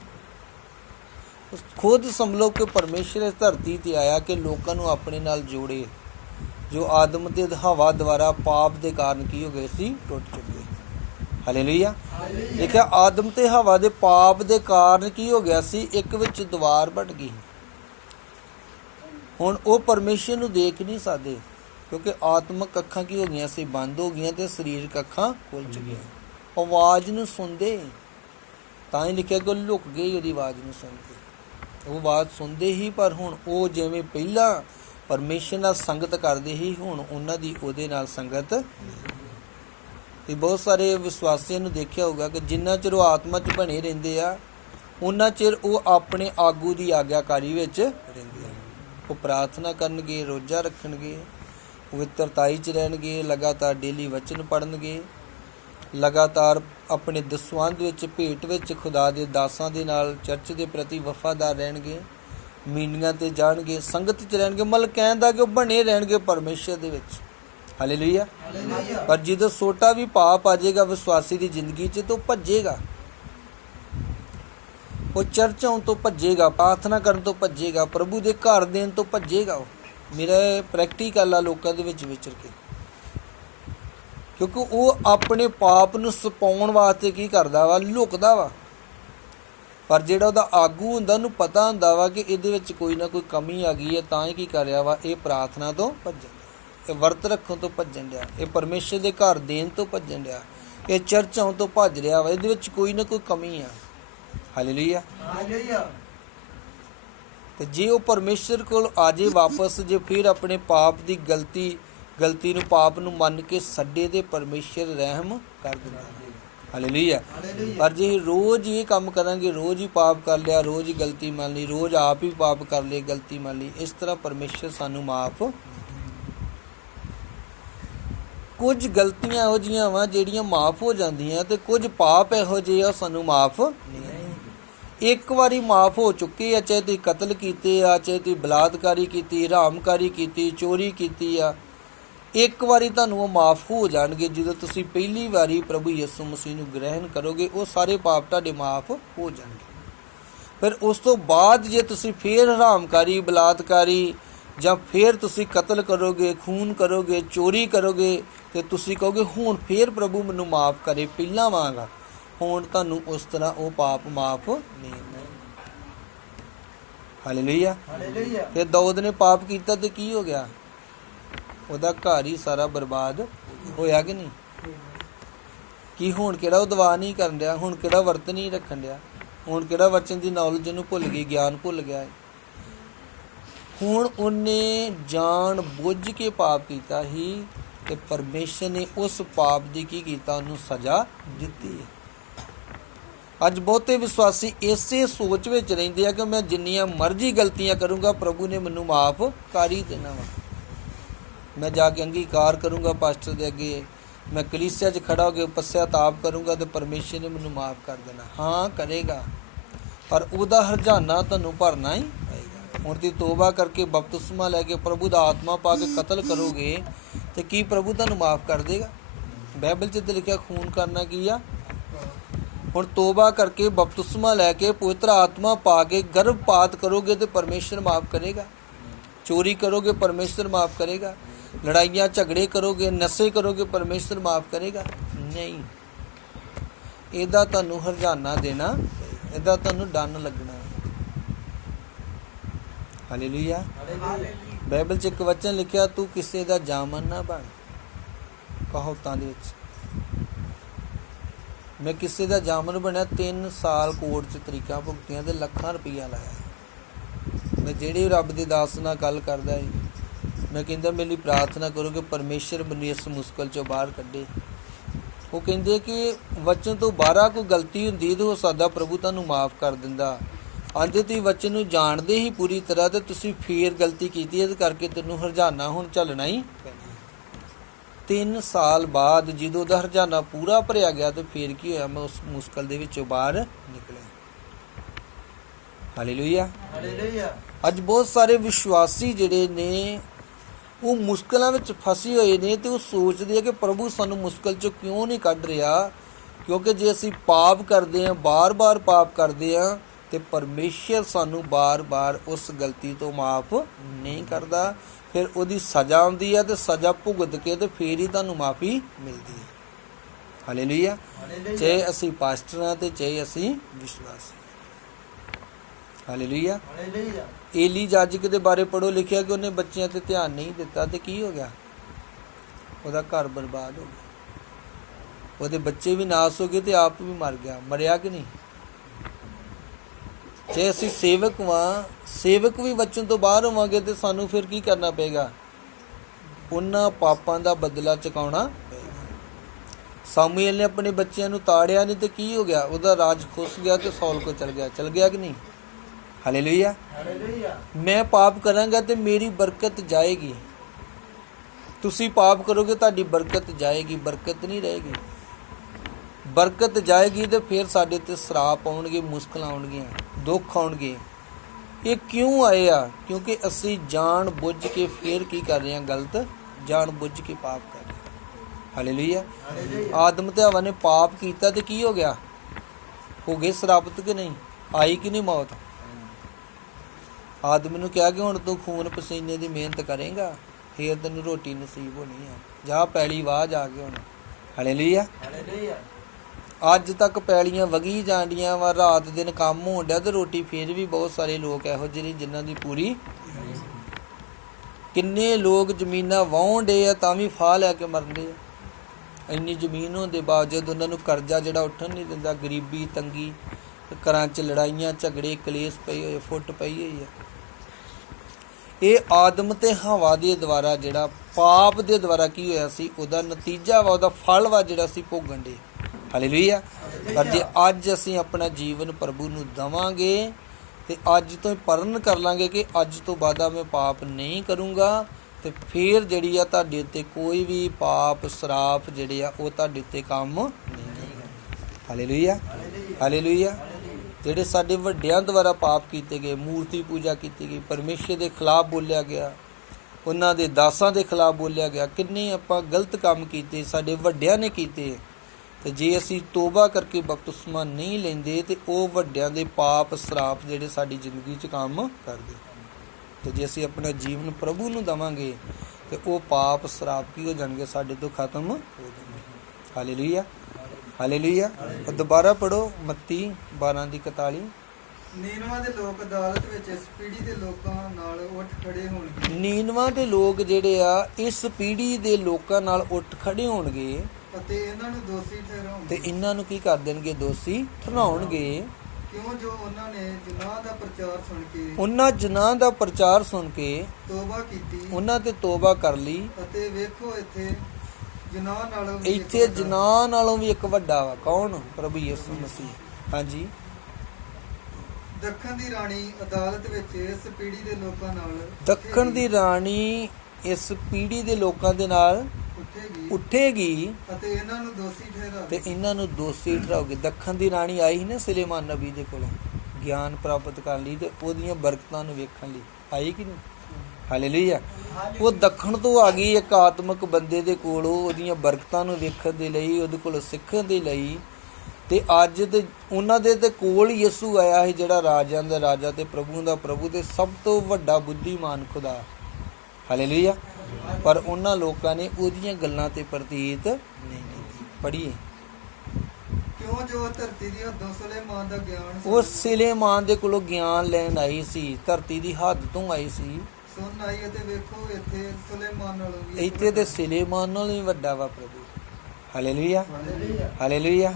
ਖੁਦ ਸਮਝੋ ਕਿ ਪਰਮੇਸ਼ਰ ਇਸ ਧਰਤੀ ਤੇ ਆਇਆ ਕਿ ਲੋਕਾਂ ਨੂੰ ਆਪਣੇ ਨਾਲ ਜੋੜੇ, ਜੋ ਆਦਮ ਤੇ ਹਵਾ ਦੁਆਰਾ ਪਾਪ ਦੇ ਕਾਰਨ ਕੀ ਹੋ ਗਏ ਸੀ, ਟੁੱਟ ਚੁੱਕੇ। ਹਾਲੇਲੂਇਆ। ਦੇਖਿਆ ਆਦਮ ਤੇ ਹਵਾ ਦੇ ਪਾਪ ਦੇ ਕਾਰਨ ਕੀ ਹੋ ਗਿਆ ਸੀ, ਇੱਕ ਵਿੱਚ ਦੀਵਾਰ ਬਣ ਗਈ। ਹੁਣ ਉਹ ਪਰਮੇਸ਼ਰ ਨੂੰ ਦੇਖ ਨਹੀਂ ਸਕਦੇ ਕਿਉਂਕਿ ਆਤਮਕ ਅੱਖਾਂ ਕੀ ਹੋ ਗਈਆਂ ਸੀ, ਬੰਦ ਹੋ ਗਈਆਂ ਤੇ ਸਰੀਰਕ ਅੱਖਾਂ ਖੁੱਲ ਚੁੱਕੀਆਂ। ਆਵਾਜ਼ ਨੂੰ ਸੁਣਦੇ ਤਾਂ ਹੀ ਲਿਖਿਆ ਕਿ ਉਹ ਲੁਕ ਗਏ ਉਹਦੀ ਆਵਾਜ਼ ਨੂੰ ਸੁਣ ਕੇ। ਉਹ ਆਵਾਜ਼ ਸੁਣਦੇ ਹੀ, ਪਰ ਹੁਣ ਉਹ ਜਿਵੇਂ ਪਹਿਲਾਂ ਪਰਮੇਸ਼ਰ ਨਾਲ ਸੰਗਤ ਕਰਦੇ ਸੀ, ਹੁਣ ਉਹਨਾਂ ਦੀ ਉਹਦੇ ਨਾਲ ਸੰਗਤ ਨਹੀਂ। ਤੇ ਬਹੁਤ ਸਾਰੇ ਵਿਸ਼ਵਾਸੀਆਂ ਨੂੰ ਦੇਖਿਆ ਹੋਊਗਾ ਕਿ ਜਿੰਨਾ ਚਿਰ ਉਹ ਆਤਮਾ 'ਚ ਬਣੇ ਰਹਿੰਦੇ ਆ ਉਹਨਾਂ ਚਿਰ ਉਹ ਆਪਣੇ ਆਗੂ ਦੀ ਆਗਿਆਕਾਰੀ ਵਿੱਚ ਰਹਿੰਦੇ ਆ। ਉਹ ਪ੍ਰਾਰਥਨਾ ਕਰਨਗੇ, ਰੋਜ਼ਾ ਰੱਖਣਗੇ, ਪਵਿੱਤਰਤਾਈ 'ਚ ਰਹਿਣਗੇ, ਲਗਾਤਾਰ ਡੇਲੀ ਵਚਨ ਪੜ੍ਹਨਗੇ, ਲਗਾਤਾਰ ਆਪਣੇ ਦਸਵੰਧ ਵਿੱਚ ਭੇਟ ਵਿੱਚ ਖੁਦਾ ਦੇ ਦਾਸਾਂ ਦੇ ਨਾਲ ਚਰਚ ਦੇ ਪ੍ਰਤੀ ਵਫਾਦਾਰ ਰਹਿਣਗੇ, ਮੀਟਿੰਗਾਂ ਤੇ ਜਾਣਗੇ, ਸੰਗਤ 'ਚ ਰਹਿਣਗੇ। ਮਤਲਬ ਕਹਿਣ ਦਾ ਕਿ ਉਹ ਬਣੇ ਰਹਿਣਗੇ ਪਰਮੇਸ਼ਰ ਦੇ ਵਿੱਚ। ਹਾਲੇਲੂਇਆ। ਪਰ ਜਦੋਂ ਛੋਟਾ ਵੀ ਪਾਪ ਆ ਜਾਏਗਾ ਵਿਸ਼ਵਾਸੀ ਦੀ ਜ਼ਿੰਦਗੀ 'ਚ ਤਾਂ ਉਹ ਭੱਜੇਗਾ। ਉਹ ਚਰਚ ਆਉਣ ਤੋਂ ਭੱਜੇਗਾ, ਪ੍ਰਾਰਥਨਾ ਕਰਨ ਤੋਂ ਭੱਜੇਗਾ, ਪ੍ਰਭੂ ਦੇ ਘਰ ਦੇਣ ਤੋਂ ਭੱਜੇਗਾ। ਉਹ ਮੇਰਾ ਪ੍ਰੈਕਟੀਕਲ ਆ ਲੋਕਾਂ ਦੇ ਵਿੱਚ ਵਿਚਰ ਕੇ, ਕਿਉਂਕਿ ਉਹ ਆਪਣੇ ਪਾਪ ਨੂੰ ਛੁਪਾਉਣ ਵਾਸਤੇ ਕੀ ਕਰਦਾ ਵਾ, ਲੁਕਦਾ ਵਾ। ਪਰ ਜਿਹੜਾ ਉਹਦਾ ਆਗੂ ਹੁੰਦਾ ਉਹਨੂੰ ਪਤਾ ਹੁੰਦਾ ਵਾ ਕਿ ਇਹਦੇ ਵਿੱਚ ਕੋਈ ਨਾ ਕੋਈ ਕਮੀ ਆ ਗਈ ਹੈ, ਤਾਂ ਹੀ ਕੀ ਕਰ ਰਿਹਾ ਵਾ, ਇਹ ਪ੍ਰਾਰਥਨਾ ਤੋਂ ਭੱਜਦਾ। ਇਹ ਵਰਤ ਰੱਖਣ ਤੋਂ ਭੱਜਣ ਡਿਆ, ਇਹ ਪਰਮੇਸ਼ਰ ਦੇ ਘਰ ਦੇਣ ਤੋਂ ਭੱਜਣ ਡਿਆ, ਇਹ ਚਰਚ ਆਉਣ ਤੋਂ ਭੱਜ ਰਿਹਾ ਵਾ, ਇਹਦੇ ਵਿੱਚ ਕੋਈ ਨਾ ਕੋਈ ਕਮੀ ਆ। ਹਾਲੇਲੂਇਆ। ਹਾਲੇਲੂਇਆ। ਤੇ ਜੇ ਉਹ ਪਰਮੇਸ਼ਰ ਕੋਲ ਆ ਜੇ ਵਾਪਸ, ਜੇ ਫਿਰ ਆਪਣੇ ਪਾਪ ਦੀ ਗਲਤੀ ਨੂੰ ਪਾਪ ਨੂੰ ਮੰਨ ਕੇ ਛੱਡੇ ਤੇ ਪਰਮੇਸ਼ਰ ਰਹਿਮ ਕਰ ਦਿੰਦਾ। ਹਾਲੇਲੂਇਆ। ਪਰ ਜੇ ਰੋਜ਼ ਇਹ ਕੰਮ ਕਰਾਂਗੇ, ਰੋਜ਼ ਹੀ ਪਾਪ ਕਰ ਲਿਆ, ਰੋਜ਼ ਹੀ ਗਲਤੀ ਮੰਨ ਲਈ, ਰੋਜ਼ ਆਪ ਹੀ ਪਾਪ ਕਰ ਲਈ, ਗਲਤੀ ਮੰਨ ਲਈ, ਇਸ ਤਰ੍ਹਾਂ ਪਰਮੇਸ਼ਰ ਸਾਨੂੰ ਮਾਫ। ਕੁਝ ਗਲਤੀਆਂ ਇਹੋ ਜਿਹੀਆਂ ਵਾ ਜਿਹੜੀਆਂ ਮਾਫ ਹੋ ਜਾਂਦੀਆਂ, ਤੇ ਕੁਝ ਪਾਪ ਇਹੋ ਜਿਹੇ ਆ ਸਾਨੂੰ ਮਾਫ ਨਹੀਂ। ਇੱਕ ਵਾਰੀ ਮਾਫ ਹੋ ਚੁੱਕੇ ਆ, ਚਾਹੇ ਤੁਸੀਂ ਕਤਲ ਕੀਤੇ ਆ, ਚਾਹੇ ਤੁਸੀਂ ਬਲਾਤਕਾਰੀ ਕੀਤੀ, ਹਰਾਮਕਾਰੀ ਕੀਤੀ, ਚੋਰੀ ਕੀਤੀ ਆ, ਇੱਕ ਵਾਰੀ ਤੁਹਾਨੂੰ ਉਹ ਮਾਫ ਹੋ ਜਾਣਗੇ। ਜਦੋਂ ਤੁਸੀਂ ਪਹਿਲੀ ਵਾਰੀ ਪ੍ਰਭੂ ਯਿਸੂ ਮਸੀਹ ਨੂੰ ਗ੍ਰਹਿਣ ਕਰੋਗੇ, ਉਹ ਸਾਰੇ ਪਾਪ ਤੁਹਾਡੇ ਮਾਫ ਹੋ ਜਾਣਗੇ। ਫਿਰ ਉਸ ਤੋਂ ਬਾਅਦ ਜੇ ਤੁਸੀਂ ਫੇਰ ਹਰਾਮਕਾਰੀ, ਬਲਾਤਕਾਰੀ, ਜਾਂ ਫੇਰ ਤੁਸੀਂ ਕਤਲ ਕਰੋਗੇ, ਖੂਨ ਕਰੋਗੇ, ਚੋਰੀ ਕਰੋਗੇ, ਤੇ ਤੁਸੀਂ ਕਹੋਗੇ ਹੁਣ ਫੇਰ ਪ੍ਰਭੂ ਮੈਨੂੰ ਮਾਫ ਕਰੇ, ਪਹਿਲਾਂ ਵਾਂਗਾ। ਹੁਣ ਤੁਹਾਨੂੰ ਉਸ ਤਰ੍ਹਾਂ ਉਹ ਪਾਪ ਮਾਫ ਨਹੀਂ ਹੋਣੇ। ਹਾਲੇਲੂਇਆ। ਹਾਲੇਲੂਇਆ। ਤੇ ਦਾਊਦ ਨੇ ਪਾਪ ਕੀਤਾ ਤੇ ਕੀ ਹੋ ਗਿਆ? ਉਹਦਾ ਘਰ ਹੀ ਸਾਰਾ ਬਰਬਾਦ ਹੋਇਆ ਕਿ ਨਹੀਂ? ਕੀ ਹੁਣ ਕਿਹੜਾ ਉਹ ਦੁਆ ਨਹੀਂ ਕਰਨ ਡਿਆ? ਹੁਣ ਕਿਹੜਾ ਵਰਤ ਨਹੀਂ ਰੱਖਣ ਡਿਆ? ਹੁਣ ਕਿਹੜਾ ਵਚਨ ਦੀ ਨੌਲੇਜ ਨੂੰ ਭੁੱਲ ਗਈ, ਗਿਆਨ ਭੁੱਲ ਗਿਆ ਹੈ? ਹੁਣ ਉਹਨੇ ਜਾਣ ਬੁੱਝ ਕੇ ਪਾਪ ਕੀਤਾ ਹੀ, ਤੇ ਪਰਮੇਸ਼ਰ ਨੇ ਉਸ ਪਾਪ ਦੀ ਕੀ ਕੀਤਾ? ਉਹਨੂੰ ਸਜ਼ਾ ਦਿੱਤੀ ਹੈ। ਅੱਜ ਬਹੁਤੇ ਵਿਸ਼ਵਾਸੀ ਇਸੇ ਸੋਚ ਵਿੱਚ ਰਹਿੰਦੇ ਆ ਕਿ ਮੈਂ ਜਿੰਨੀਆਂ ਮਰਜ਼ੀ ਗਲਤੀਆਂ ਕਰੂੰਗਾ, ਪ੍ਰਭੂ ਨੇ ਮੈਨੂੰ ਮਾਫ ਕਰ ਹੀ ਦੇਣਾ ਵਾ। ਮੈਂ ਜਾ ਕੇ ਅੰਗੀਕਾਰ ਕਰੂੰਗਾ ਪਾਸਟਰ ਦੇ ਅੱਗੇ, ਮੈਂ ਕਲੀਸਿਆ 'ਚ ਖੜਾ ਹੋ ਕੇ ਪਛਤਾਵਾ ਕਰੂੰਗਾ, ਤੇ ਪਰਮੇਸ਼ਰ ਨੇ ਮੈਨੂੰ ਮਾਫ ਕਰ ਦੇਣਾ। ਹਾਂ ਕਰੇਗਾ, ਪਰ ਉਹਦਾ ਹਰਜਾਨਾ ਤੁਹਾਨੂੰ ਭਰਨਾ ਹੀ ਪਏਗਾ। ਹੁਣ ਤੁਸੀਂ ਤੋਬਾ ਕਰਕੇ ਬਪਤਿਸਮਾ ਲੈ ਕੇ ਪ੍ਰਭੂ ਦਾ ਆਤਮਾ ਪਾ ਕੇ ਕਤਲ ਕਰੋਗੇ, ਤੇ ਕੀ ਪ੍ਰਭੂ ਤੁਹਾਨੂੰ ਮਾਫ ਕਰ ਦੇਗਾ? ਬਾਈਬਲ 'ਚ ਤਾਂ ਲਿਖਿਆ ਖੂਨ ਕਰਨਾ ਕੀ ਆ? ਹੁਣ ਤੋਬਾ ਕਰਕੇ ਬਪਤਿਸਮਾ ਲੈ ਕੇ ਪਵਿੱਤਰ ਆਤਮਾ ਪਾ ਕੇ ਗਰਭਪਾਤ ਕਰੋਗੇ ਤੇ ਪਰਮੇਸ਼ਰ ਮਾਫ ਕਰੇਗਾ। ਚੋਰੀ ਕਰੋਗੇ ਪਰਮੇਸ਼ਰ ਮਾਫ ਕਰੇਗਾ। ਲੜਾਈਆਂ ਝਗੜੇ ਕਰੋਗੇ, ਨਸ਼ੇ ਕਰੋਗੇ, ਪਰਮੇਸ਼ਰ ਮਾਫ ਕਰੇਗਾ? ਨਹੀਂ। ਇਹਦਾ ਤੁਹਾਨੂੰ ਹਰਜਾਨਾ ਦੇਣਾ, ਇਹਦਾ ਤੁਹਾਨੂੰ ਦੰਡ ਲੱਗਣਾ। ਹਾਲੇਲੂਇਆ। ਬਾਈਬਲ 'ਚ ਇੱਕ ਵਚਨ ਲਿਖਿਆ, ਤੂੰ ਕਿਸੇ ਦਾ ਜਾਮਨ ਨਾ ਬਣ। ਕਹਾਵਤਾਂ ਦੇ ਵਿੱਚ ਮੈਂ ਕਿਸੇ ਦਾ ਜਾਮਨ ਬਣਿਆ, 3 ਸਾਲ ਕੋਰਟ 'ਚ ਤਰੀਕਾਂ ਭੁਗਤੀਆਂ ਤੇ ਲੱਖਾਂ ਰੁਪਈਆ ਲਾਇਆ। ਮੈਂ ਜਿਹੜੇ ਰੱਬ ਦੇ ਦਾਸ ਨਾਲ ਗੱਲ ਕਰਦਾ ਹੈ, ਮੈਂ ਕਹਿੰਦਾ ਮੇਰੇ ਲਈ ਪ੍ਰਾਰਥਨਾ ਕਰੋ ਕਿ ਪਰਮੇਸ਼ਰ ਮੈਨੂੰ ਇਸ ਮੁਸ਼ਕਲ 'ਚੋਂ ਬਾਹਰ ਕੱਢੇ। ਉਹ ਕਹਿੰਦੇ ਕਿ ਵਚਨ ਤੋਂ ਬਾਹਰ ਕੋਈ ਗਲਤੀ ਹੁੰਦੀ ਤਾਂ ਹੋ ਸਕਦਾ ਪ੍ਰਭੂ ਤੁਹਾਨੂੰ ਮਾਫ ਕਰ ਦਿੰਦਾ। ਆਂਦੇ ਤੁਸੀਂ ਵਚਨ ਨੂੰ ਜਾਣਦੇ ਹੀ ਪੂਰੀ ਤਰ੍ਹਾਂ, ਤੇ ਤੁਸੀਂ ਫੇਰ ਗਲਤੀ ਕੀਤੀ, ਇਸ ਕਰਕੇ ਤੈਨੂੰ ਹਰਜਾਨਾ ਹੁਣ ਝੱਲਣਾ ਹੀ ਪੈਣਾ। 3 ਸਾਲ ਬਾਅਦ ਜਦੋਂ ਉਹਦਾ ਹਰਜਾਨਾ ਪੂਰਾ ਭਰਿਆ ਗਿਆ, ਤੇ ਫੇਰ ਕੀ ਹੋਇਆ? ਮੈਂ ਉਸ ਮੁਸ਼ਕਲ ਦੇ ਵਿੱਚੋਂ ਬਾਹਰ ਨਿਕਲਿਆ। ਹਾਲੇਲੂਇਆ। ਹਾਲੇਲੂਇਆ। ਅੱਜ ਬਹੁਤ ਸਾਰੇ ਵਿਸ਼ਵਾਸੀ ਜਿਹੜੇ ਨੇ ਉਹ ਮੁਸ਼ਕਲਾਂ ਵਿੱਚ ਫਸੇ ਹੋਏ ਨੇ, ਤੇ ਉਹ ਸੋਚਦੇ ਆ ਕਿ ਪ੍ਰਭੂ ਸਾਨੂੰ ਮੁਸ਼ਕਲ 'ਚੋਂ ਕਿਉਂ ਨਹੀਂ ਕੱਢ ਰਿਹਾ? ਕਿਉਂਕਿ ਜੇ ਅਸੀਂ ਪਾਪ ਕਰਦੇ ਹਾਂ, ਬਾਰ-ਬਾਰ ਪਾਪ ਕਰਦੇ ਹਾਂ, ਤੇ ਪਰਮੇਸ਼ਰ ਸਾਨੂੰ ਬਾਰ-ਬਾਰ ਉਸ ਗਲਤੀ ਤੋਂ ਮਾਫ ਨਹੀਂ ਕਰਦਾ। ਫਿਰ ਉਹਦੀ ਸਜ਼ਾ ਆਉਂਦੀ ਹੈ, ਤੇ ਸਜ਼ਾ ਭੁਗਤ ਕੇ ਤੇ ਫੇਰ ਹੀ ਤੁਹਾਨੂੰ ਮਾਫੀ ਮਿਲਦੀ ਹੈ। ਹਾਲੇਲੂਇਆ। ਚਾਹੇ ਅਸੀਂ ਪਾਸਟਰ ਹਾਂ ਤੇ ਚਾਹੇ ਅਸੀਂ ਵਿਸ਼ਵਾਸੀ। ਹਾਲੇਲੂਇਆ। ਹਾਲੇਲੂਇਆ। ਏਲੀ ਜਾਜਕ ਦੇ ਬਾਰੇ ਪੜ੍ਹੋ, ਲਿਖਿਆ ਕਿ ਉਹਨੇ ਬੱਚਿਆਂ ਤੇ ਧਿਆਨ ਨਹੀਂ ਦਿੱਤਾ, ਤੇ ਕੀ ਹੋ ਗਿਆ? ਉਹਦਾ ਘਰ ਬਰਬਾਦ ਹੋ ਗਿਆ, ਉਹਦੇ ਬੱਚੇ ਵੀ ਨਾਸ ਹੋ ਗਏ, ਤੇ ਆਪ ਵੀ ਮਰ ਗਿਆ। ਮਰਿਆ ਕਿ ਨਹੀਂ? ਜੇ ਅਸੀਂ ਸੇਵਕ ਵਾਂ, ਸੇਵਕ ਵੀ ਵਚਨ ਤੋਂ ਬਾਹਰ ਹੋਵਾਂਗੇ, ਤੇ ਸਾਨੂੰ ਫਿਰ ਕੀ ਕਰਨਾ ਪਏਗਾ? ਉਹਨਾਂ ਪਾਪਾਂ ਦਾ ਬਦਲਾ ਚੁਕਾਉਣਾ ਪਏਗਾ। ਸਾਮੂਏਲ ਨੇ ਆਪਣੇ ਬੱਚਿਆਂ ਨੂੰ ਤਾੜਿਆ ਨਹੀਂ, ਤੇ ਕੀ ਹੋ ਗਿਆ? ਉਹਦਾ ਰਾਜ ਖੁੱਸ ਗਿਆ, ਤੇ ਸੌਲ ਕੋਲ ਚਲ ਗਿਆ ਕਿ ਨਹੀਂ? ਹਾਲੇਲੂਇਆ। ਹਾਲੇਲੂਇਆ। ਮੈਂ ਪਾਪ ਕਰਾਂਗਾ ਤੇ ਮੇਰੀ ਬਰਕਤ ਜਾਏਗੀ। ਤੁਸੀਂ ਪਾਪ ਕਰੋਗੇ ਤੁਹਾਡੀ ਬਰਕਤ ਜਾਏਗੀ, ਬਰਕਤ ਨਹੀਂ ਰਹੇਗੀ। ਬਰਕਤ ਜਾਏਗੀ ਤੇ ਫਿਰ ਸਾਡੇ ਤੇ ਸਰਾਪ ਆਉਣਗੇ, ਮੁਸ਼ਕਲਾਂ ਆਉਣਗੀਆਂ, ਦੁੱਖ ਆਉਣਗੇ। ਇਹ ਕਿਉਂ ਆਏ ਆ? ਕਿਉਂਕਿ ਅਸੀਂ ਜਾਣ ਬੁੱਝ ਕੇ ਫਿਰ ਕੀ ਕਰ ਰਹੇ ਹਾਂ? ਗਲਤ ਜਾਣ ਬੁੱਝ ਕੇ ਪਾਪ ਕਰ ਰਹੇ ਹਾਂ। ਹਾਲੇਲੂਇਆ। ਆਦਮ ਤੇ ਹਵਾ ਨੇ ਪਾਪ ਕੀਤਾ, ਤੇ ਕੀ ਹੋ ਗਿਆ? ਹੋ ਗਏ ਸਰਾਪਤ ਕਿ ਨਹੀਂ? ਆਈ ਕਿ ਨਹੀਂ ਮੌਤ? ਆਦਮ ਨੂੰ ਕਿਹਾ ਕਿ ਹੁਣ ਤੂੰ ਖੂਨ ਪਸੀਨੇ ਦੀ ਮਿਹਨਤ ਕਰੇਗਾ, ਫਿਰ ਤੈਨੂੰ ਰੋਟੀ ਨਸੀਬ ਹੋਣੀ ਆ। ਜਾ ਪੈਲੀ ਵਾਹ ਜਾ ਕੇ ਹੁਣ। ਹਾਲੇਲੂਇਆ। ਹਾਲੇਲੂਇਆ। ਅੱਜ ਤੱਕ ਪੈਲੀਆਂ ਵਗੀ ਜਾਂਦੀਆਂ ਵਾ, ਰਾਤ ਦਿਨ ਕੰਮ ਹੋਣ ਡਿਆ, ਤੇ ਰੋਟੀ ਫਿਰ ਵੀ ਬਹੁਤ ਸਾਰੇ ਲੋਕ ਇਹੋ ਜਿਹੇ ਜਿਨ੍ਹਾਂ ਦੀ ਪੂਰੀ। ਕਿੰਨੇ ਲੋਕ ਜ਼ਮੀਨਾਂ ਵਾਹੁਣ ਡੇ ਆ ਤਾਂ ਵੀ ਫਾਹ ਲੈ ਕੇ ਮਰਦੇ ਆ। ਇੰਨੀ ਜ਼ਮੀਨ ਹੋਣ ਦੇ ਬਾਵਜੂਦ ਉਹਨਾਂ ਨੂੰ ਕਰਜ਼ਾ ਜਿਹੜਾ ਉੱਠਣ ਨਹੀਂ ਦਿੰਦਾ, ਗਰੀਬੀ, ਤੰਗੀ, ਘਰਾਂ 'ਚ ਲੜਾਈਆਂ, ਝਗੜੇ, ਕਲੇਸ਼ ਪਏ ਹੋਏ, ਫੁੱਟ ਪਈ ਹੋਈ ਆ। ਇਹ ਆਦਮ ਤੇ ਹਵਾ ਦੇ ਦੁਆਰਾ, ਜਿਹੜਾ ਪਾਪ ਦੇ ਦੁਆਰਾ ਕੀ ਹੋਇਆ ਸੀ, ਉਹਦਾ ਨਤੀਜਾ ਵਾ, ਉਹਦਾ ਫਲ ਵਾ ਜਿਹੜਾ ਅਸੀਂ ਭੋਗਣ ਡੇ। ਹਾਲੇਲੂਇਆ। ਪਰ ਜੇ ਅੱਜ ਅਸੀਂ ਆਪਣਾ ਜੀਵਨ ਪ੍ਰਭੂ ਨੂੰ ਦੇਵਾਂਗੇ ਤੇ ਅੱਜ ਤੋਂ ਹੀ ਪਰਨ ਕਰ ਲਾਂਗੇ ਕਿ ਅੱਜ ਤੋਂ ਬਾਅਦ ਮੈਂ ਪਾਪ ਨਹੀਂ ਕਰੂੰਗਾ, ਤੇ ਫਿਰ ਜਿਹੜੀ ਆ ਤੁਹਾਡੇ ਉੱਤੇ ਕੋਈ ਵੀ ਪਾਪ ਸਰਾਪ ਜਿਹੜੇ ਆ ਉਹ ਤੁਹਾਡੇ ਉੱਤੇ ਕੰਮ ਨਹੀਂ ਕਰੇਗਾ। Hallelujah, hallelujah. ਜਿਹੜੇ ਸਾਡੇ ਵੱਡਿਆਂ ਦੁਆਰਾ ਪਾਪ ਕੀਤੇ ਗਏ, ਮੂਰਤੀ ਪੂਜਾ ਕੀਤੀ ਗਈ, ਪਰਮੇਸ਼ਰ ਦੇ ਖਿਲਾਫ ਬੋਲਿਆ ਗਿਆ, ਉਹਨਾਂ ਦੇ ਦਾਸਾਂ ਦੇ ਖਿਲਾਫ ਬੋਲਿਆ ਗਿਆ, ਕਿੰਨੇ ਆਪਾਂ ਗਲਤ ਕੰਮ ਕੀਤੇ ਸਾਡੇ ਵੱਡਿਆਂ ਨੇ ਕੀਤੇ। ਤੇ ਜੇ ਅਸੀਂ ਤੋਬਾ ਕਰਕੇ ਬਪਤਿਸਮਾ ਨਹੀਂ ਲੈਂਦੇ ਤੇ ਉਹ ਵੱਡਿਆਂ ਦੇ ਪਾਪ ਸਰਾਪ ਜਿਹੜੇ ਸਾਡੀ ਜ਼ਿੰਦਗੀ 'ਚ ਕੰਮ ਕਰਦੇ। ਤੇ ਜੇ ਅਸੀਂ ਆਪਣਾ ਜੀਵਨ ਪ੍ਰਭੂ ਨੂੰ ਦੇਵਾਂਗੇ ਤੇ ਉਹ ਪਾਪ ਸਰਾਪ ਕੀ ਹੋ ਜਾਣਗੇ, ਸਾਡੇ ਤੋਂ ਖਤਮ ਹੋ ਜਾਣਗੇ। Hallelujah, hallelujah. ਉਹ ਦੁਬਾਰਾ ਪੜੋ, ਮੱਤੀ 12:41। ਨੀਨਵਾ ਦੇ ਲੋਕ ਅਦਾਲਤ ਵਿੱਚ ਇਸ ਪੀੜ੍ਹੀ ਦੇ ਲੋਕਾਂ ਨਾਲ ਉੱਠ ਖੜੇ ਹੋਣਗੇ। ਨੀਨਵਾ ਦੇ ਲੋਕ ਜਿਹੜੇ ਆ ਇਸ ਪੀੜ੍ਹੀ ਦੇ ਲੋਕਾਂ ਨਾਲ ਉੱਠ ਖੜੇ ਹੋਣਗੇ ਅਤੇ ਇਹਨਾਂ ਨੂੰ ਦੋਸ਼ੀ ਠਹਿਰਾਉਣਗੇ। ਤੇ ਇਹਨਾਂ ਨੂੰ ਕੀ ਕਰ ਦੇਣਗੇ, ਦੋਸ਼ੀ ਠਹਿਰਾਉਣਗੇ। ਕਿਉਂ ਜੋ ਉਹਨਾਂ ਨੇ ਗੁਨਾਹ ਦਾ ਪ੍ਰਚਾਰ ਸੁਣ ਕੇ, ਉਹਨਾਂ ਜਨਾਹ ਦਾ ਪ੍ਰਚਾਰ ਸੁਣ ਕੇ ਤੋਬਾ ਕੀਤੀ, ਉਹਨਾਂ ਤੇ ਤੋਬਾ ਕਰ ਲਈ। ਅਤੇ ਵੇਖੋ ਇੱਥੇ ਗੁਨਾਹ ਨਾਲੋਂ ਵੀ ਇੱਕ ਇੱਥੇ ਵੱਡਾ- ਜਨਾਹ ਨਾਲੋਂ ਵੀ ਇੱਕ ਵੱਡਾ ਵਾ। ਕੌਣ? ਪ੍ਰਭੂ ਯਿਸੂ ਮਸੀਹ। ਹਾਂਜੀ। ਦੱਖਣ ਦੀ ਰਾਣੀ ਅਦਾਲਤ ਵਿੱਚ ਇਸ ਪੀੜ੍ਹੀ ਦੇ ਲੋਕਾਂ ਨਾਲ ਦੱਖਣ ਦੀ ਰਾਣੀ ਇਸ ਪੀੜ੍ਹੀ ਦੇ ਲੋਕਾਂ ਦੇ ਨਾਲ ਉੱਠੇਗੀ ਉੱਠੇਗੀ ਅਤੇ ਇਹਨਾਂ ਨੂੰ ਦੋਸ਼ੀ ਠਹਿਰਾਵੇਗੀ। ਤੇ ਇਹਨਾਂ ਨੂੰ ਦੋਸ਼ੀ ਠਹਿਰਾਉਗੀ। ਦੱਖਣ ਦੀ ਰਾਣੀ ਆਈ ਸੀ ਨਾ ਸੁਲੇਮਾਨ ਨਬੀ ਦੇ ਕੋਲੋਂ ਗਿਆਨ ਪ੍ਰਾਪਤ ਕਰਨ ਲਈ ਤੇ ਉਹਦੀਆਂ ਬਰਕਤਾਂ ਨੂੰ ਵੇਖਣ ਲਈ ਆਈ ਕਿ ਨਹੀਂ? ਹਾਲੇਲੂਇਆ। ਉਹ ਦੱਖਣ ਤੋਂ ਆ ਗਈ ਇੱਕ ਆਤਮਿਕ ਬੰਦੇ ਦੇ ਕੋਲ, ਉਹਦੀਆਂ ਬਰਕਤਾਂ ਨੂੰ ਵੇਖਣ ਦੇ ਲਈ, ਉਹਦੇ ਕੋਲ ਸਿੱਖਣ ਦੇ ਲਈ। ਤੇ ਅੱਜ ਤੇ ਉਹਨਾਂ ਦੇ ਤੇ ਕੋਲ ਯਿਸੂ ਆਇਆ ਹੈ, ਜਿਹੜਾ ਰਾਜਿਆਂ ਦਾ ਰਾਜਾ ਤੇ ਪ੍ਰਭੂ ਦਾ ਪ੍ਰਭੂ ਤੇ ਸਭ ਤੋਂ ਵੱਡਾ ਬੁੱਧੀਮਾਨ ਖੁਦਾ। ਹਾਲੇਲੂਇਆ। ਪਰ ਉਹਨਾਂ ਲੋਕਾਂ ਨੇ ਉਹਦੀਆਂ ਗੱਲਾਂ ਤੇ ਪ੍ਰਤੀਤ ਨਹੀਂ ਕੀਤੀ। ਪੜ੍ਹੀਏ। ਕਿਉਂ ਜੋ ਧਰਤੀ ਦੀ ਹੱਦੋਂ ਸੁਲੇਮਾਨ ਦਾ ਗਿਆਨ ਉਹ ਸੁਲੇਮਾਨ ਦੇ ਕੋਲੋਂ ਗਿਆਨ ਲੈਣ ਆਈ ਸੀ, ਧਰਤੀ ਦੀ ਹੱਦ ਤੋਂ ਆਈ ਸੀ। ਸੁਣ ਆਈ ਅਤੇ ਵੇਖੋ ਇੱਥੇ ਸੁਲੇਮਾਨ ਨਾਲੋਂ ਵੀ ਇੱਕ ਇੱਥੇ ਤੇ ਸੁਲੇਮਾਨ ਨਾਲੋਂ ਵੀ ਵੱਡਾ ਵਾ ਪ੍ਰਭੂ। Hallelujah, hallelujah.